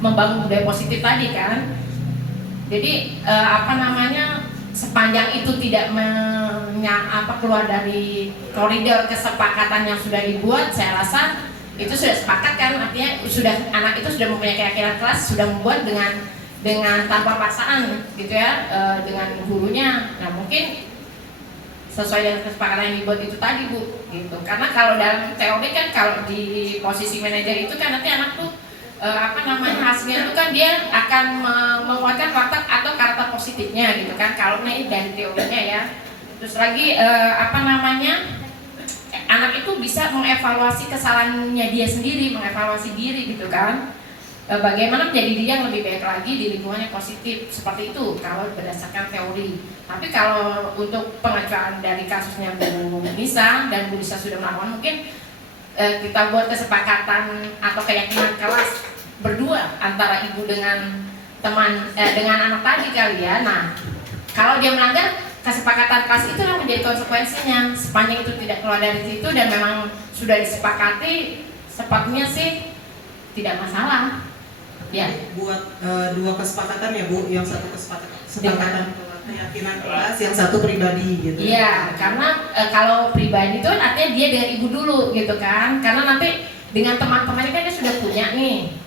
membangun budaya positif tadi kan. Jadi sepanjang itu tidak keluar dari koridor kesepakatan yang sudah dibuat, saya rasa itu sudah sepakat kan, artinya anak itu sudah mempunyai keyakinan kelas, sudah membuat dengan tanpa paksaan gitu ya, dengan gurunya. Nah mungkin sesuai dengan kesepakatan yang dibuat itu tadi Bu gitu. Karena kalau dalam teori kan kalau di posisi manajer itu kan nanti anak tuh hasilnya itu kan dia akan menguatkan watak atau karakter positifnya gitu kan, kalau ini dari teorinya ya. Terus lagi anak itu bisa mengevaluasi kesalahannya dia sendiri, mengevaluasi diri gitu kan. Bagaimana menjadi diri yang lebih baik lagi di lingkungan yang positif, seperti itu kalau berdasarkan teori. Tapi kalau untuk pengajuan dari kasusnya Bu Nisa dan Bu Nisa sudah melakukan, mungkin kita buat kesepakatan atau keyakinan kelas berdua antara ibu dengan dengan anak tadi kali ya. Nah kalau dia melanggar kesepakatan kelas itu yang menjadi konsekuensinya. Sepanjang itu tidak keluar dari situ dan memang sudah disepakati, sepatutnya sih tidak masalah. Ya. Buat dua kesepakatan ya Bu, yang satu kesepakatan keyakinan kelas, yang satu pribadi gitu. Iya, karena kalau pribadi itu artinya dia dengan ibu dulu gitu kan. Karena nanti dengan teman-temannya kan dia sudah punya nih.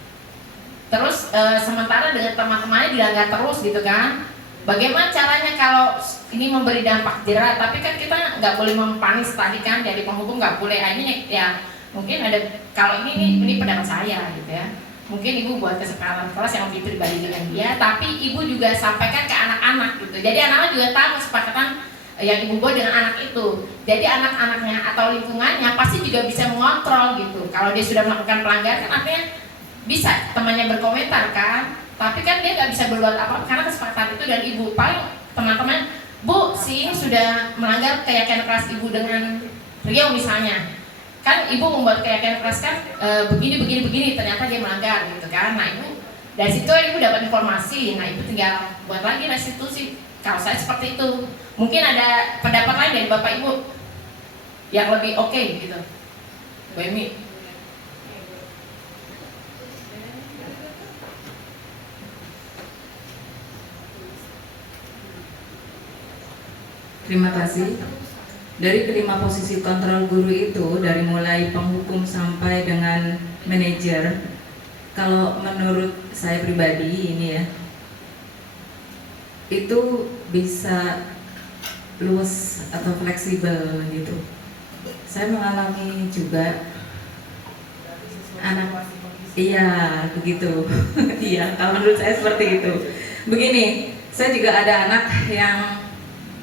Terus sementara dengan teman-temannya dilanggar terus gitu kan. Bagaimana caranya kalau ini memberi dampak jera, tapi kan kita nggak boleh mempanis tadi kan, dari penghukum nggak boleh. Ini ya mungkin ada, kalau ini pendapat saya gitu ya. Mungkin ibu buat kesepakatan kelas yang lebih pribadi dengan dia, tapi ibu juga sampaikan ke anak-anak gitu. Jadi anak-anak juga tahu kesepakatan yang ibu buat dengan anak itu. Jadi anak-anaknya atau lingkungannya pasti juga bisa mengontrol gitu. Kalau dia sudah melakukan pelanggaran kan artinya bisa temannya berkomentar kan. Tapi kan dia nggak bisa berbuat apa karena kesepakatan itu dan ibu. Paling teman-teman, Bu, si ini sudah melanggar keyakinan kelas ibu dengan Rio misalnya. Kan ibu membuat keyakinan kelas kan begini, ternyata dia melanggar gitu kan. Nah ibu dari situ ibu dapat informasi. Nah ibu tinggal buat lagi restitusi. Kalau saya seperti itu. Mungkin ada pendapat lain dari bapak ibu yang lebih oke gitu. Bu Emi. Terima kasih. Dari kelima posisi kontrol guru itu, dari mulai penghukum sampai dengan manajer, kalau menurut saya pribadi ini ya, itu bisa luas atau fleksibel gitu. Saya mengalami juga anak, iya begitu, iya kalau menurut saya seperti itu. Begini, saya juga ada anak yang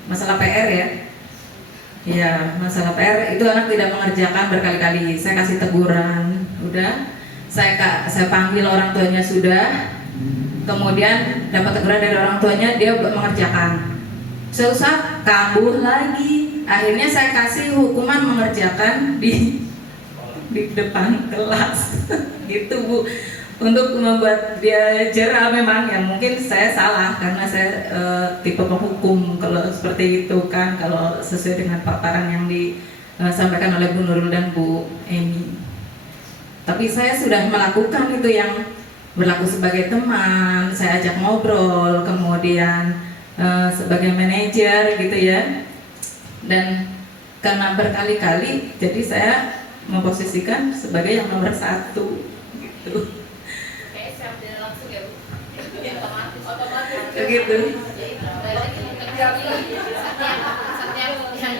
masalah PR ya. Ya, masalah PR itu anak tidak mengerjakan berkali-kali. Saya kasih teguran, udah. Saya panggil orang tuanya sudah. Kemudian dapat teguran dari orang tuanya, dia mengerjakan. Susah, kambuh lagi. Akhirnya saya kasih hukuman mengerjakan di depan kelas. Gitu, Bu. Untuk membuat dia jera memang ya, mungkin saya salah karena saya tipe penghukum kalau seperti itu kan, kalau sesuai dengan paparan yang disampaikan oleh Bu Nurul dan Bu Emi. Tapi saya sudah melakukan itu yang berlaku sebagai teman, saya ajak ngobrol, kemudian sebagai manajer gitu ya. Dan karena berkali-kali, jadi saya memposisikan sebagai yang nomor 1 gitu. Begitu. Setiap yang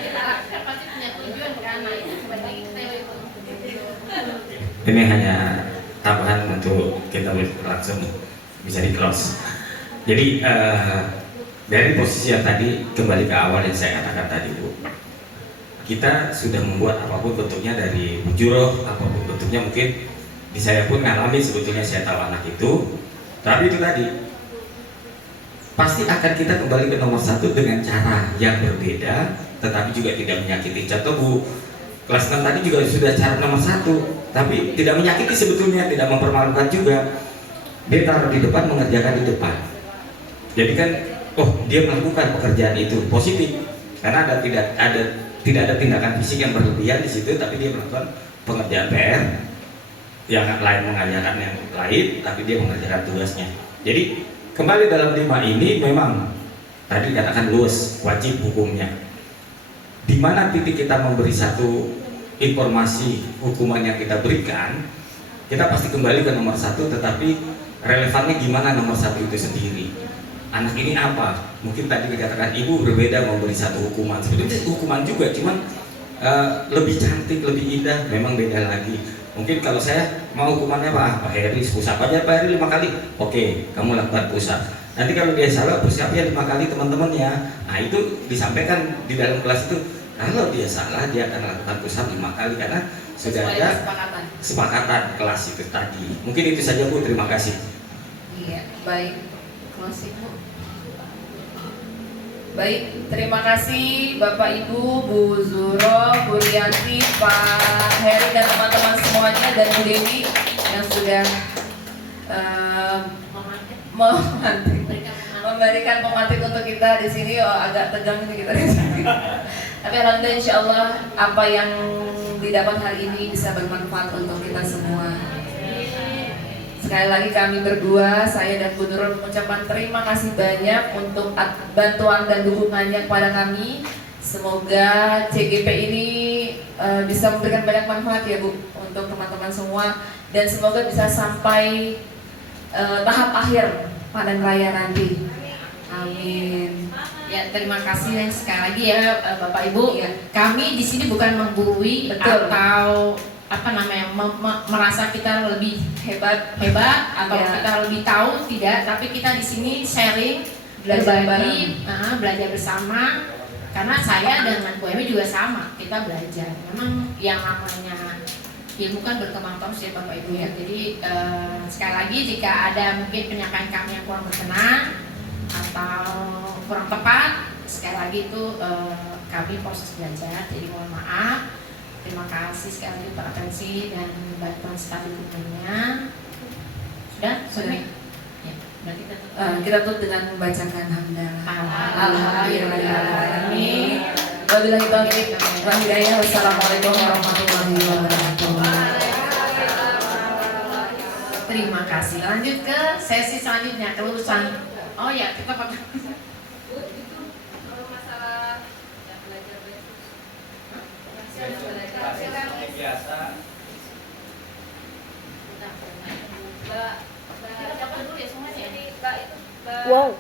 kita lakukan pasti punya tujuan kan, nah itu sebenarnya kita itu. Ini hanya tambahan untuk kita langsung bisa di close. Jadi dari posisi yang tadi, kembali ke awal yang saya katakan tadi, Bu, kita sudah membuat apapun bentuknya, dari bujuroh apapun bentuknya. Mungkin di saya pun ngalami, sebetulnya saya tahu anak itu, tapi itu tadi pasti akan kita kembali ke nomor 1 dengan cara yang berbeda, tetapi juga tidak menyakiti. Contoh Bu, kelas 6 tadi juga sudah cara nomor 1, tapi tidak menyakiti sebetulnya, tidak mempermalukan juga. Dia taruh di depan, mengerjakan di depan. Jadi kan, oh dia melakukan pekerjaan itu positif, karena tidak ada tindakan fisik yang berlebihan di situ, tapi dia melakukan pengerjaan PR. Yang lain mengajarkan yang lain, tapi dia mengerjakan tugasnya. Jadi kembali dalam 5 ini memang tadi katakan luas wajib hukumnya. Di mana titik kita memberi satu informasi hukuman yang kita berikan, kita pasti kembali ke nomor 1, tetapi relevannya gimana nomor 1 itu sendiri. Anak ini apa? Mungkin tadi dikatakan ibu berbeda memberi satu hukuman. Sebetulnya hukuman juga, cuman lebih cantik, lebih indah, memang beda lagi. Mungkin kalau saya mau hukumannya Pak Heri push up aja Pak Heri 5 kali, oke, kamu lakukan push up. Nanti kalau dia salah push up ya 5 kali teman-temannya. Nah itu disampaikan di dalam kelas itu, kalau dia salah dia akan lakukan push up 5 kali karena sudah ada kesepakatan kelas itu tadi. Mungkin itu saja Bu, terima kasih. Iya, baik. Closing Bu. Baik, terima kasih Bapak Ibu, Bu Zuro, Bu Rianti, Pak Heri dan teman-teman semuanya, dan Bu Dewi yang sudah memberikan pemantik untuk kita di sini. Oh, agak tegang ini kita di sini. Tapi alhamdulillah insyaallah apa yang didapat hari ini bisa bermanfaat untuk kita semua. Sekali lagi kami berdua, saya dan Bu Nurul mengucapkan terima kasih banyak untuk bantuan dan dukungannya kepada kami. Semoga CGP ini bisa memberikan banyak manfaat ya Bu untuk teman-teman semua, dan semoga bisa sampai tahap akhir panen raya nanti. Amin. Ya, terima kasih sekali lagi ya Bapak Ibu. Ya. Kami di sini bukan menggurui atau merasa kita lebih hebat atau kita lebih tahu, tidak, tapi kita di sini sharing, berbagi, belajar bersama. Karena saya dengan Bu Emi juga sama, kita belajar. Memang yang namanya ilmu kan berkembang terus ya Bapak Ibu ya. Jadi sekali lagi jika ada mungkin penyampaian kami yang kurang berkenan atau kurang tepat, sekali lagi itu kami proses belajar, jadi mohon maaf. Terima kasih sekali lagi untuk atensi dan bantuan serta dukungannya. Sudah? Ya, berarti kita tutup dengan membacakan hamdalah. Alhamdulillahirobbilalamin. Wabillahi taufiq wal hidayah. Wassalamualaikum warahmatullahi wabarakatuh. Terima kasih. Lanjut ke sesi selanjutnya, kelulusan. Oh ya, kita pakai biasa. Mbak, siapa dulu ya semuanya? Mbak itu Wow.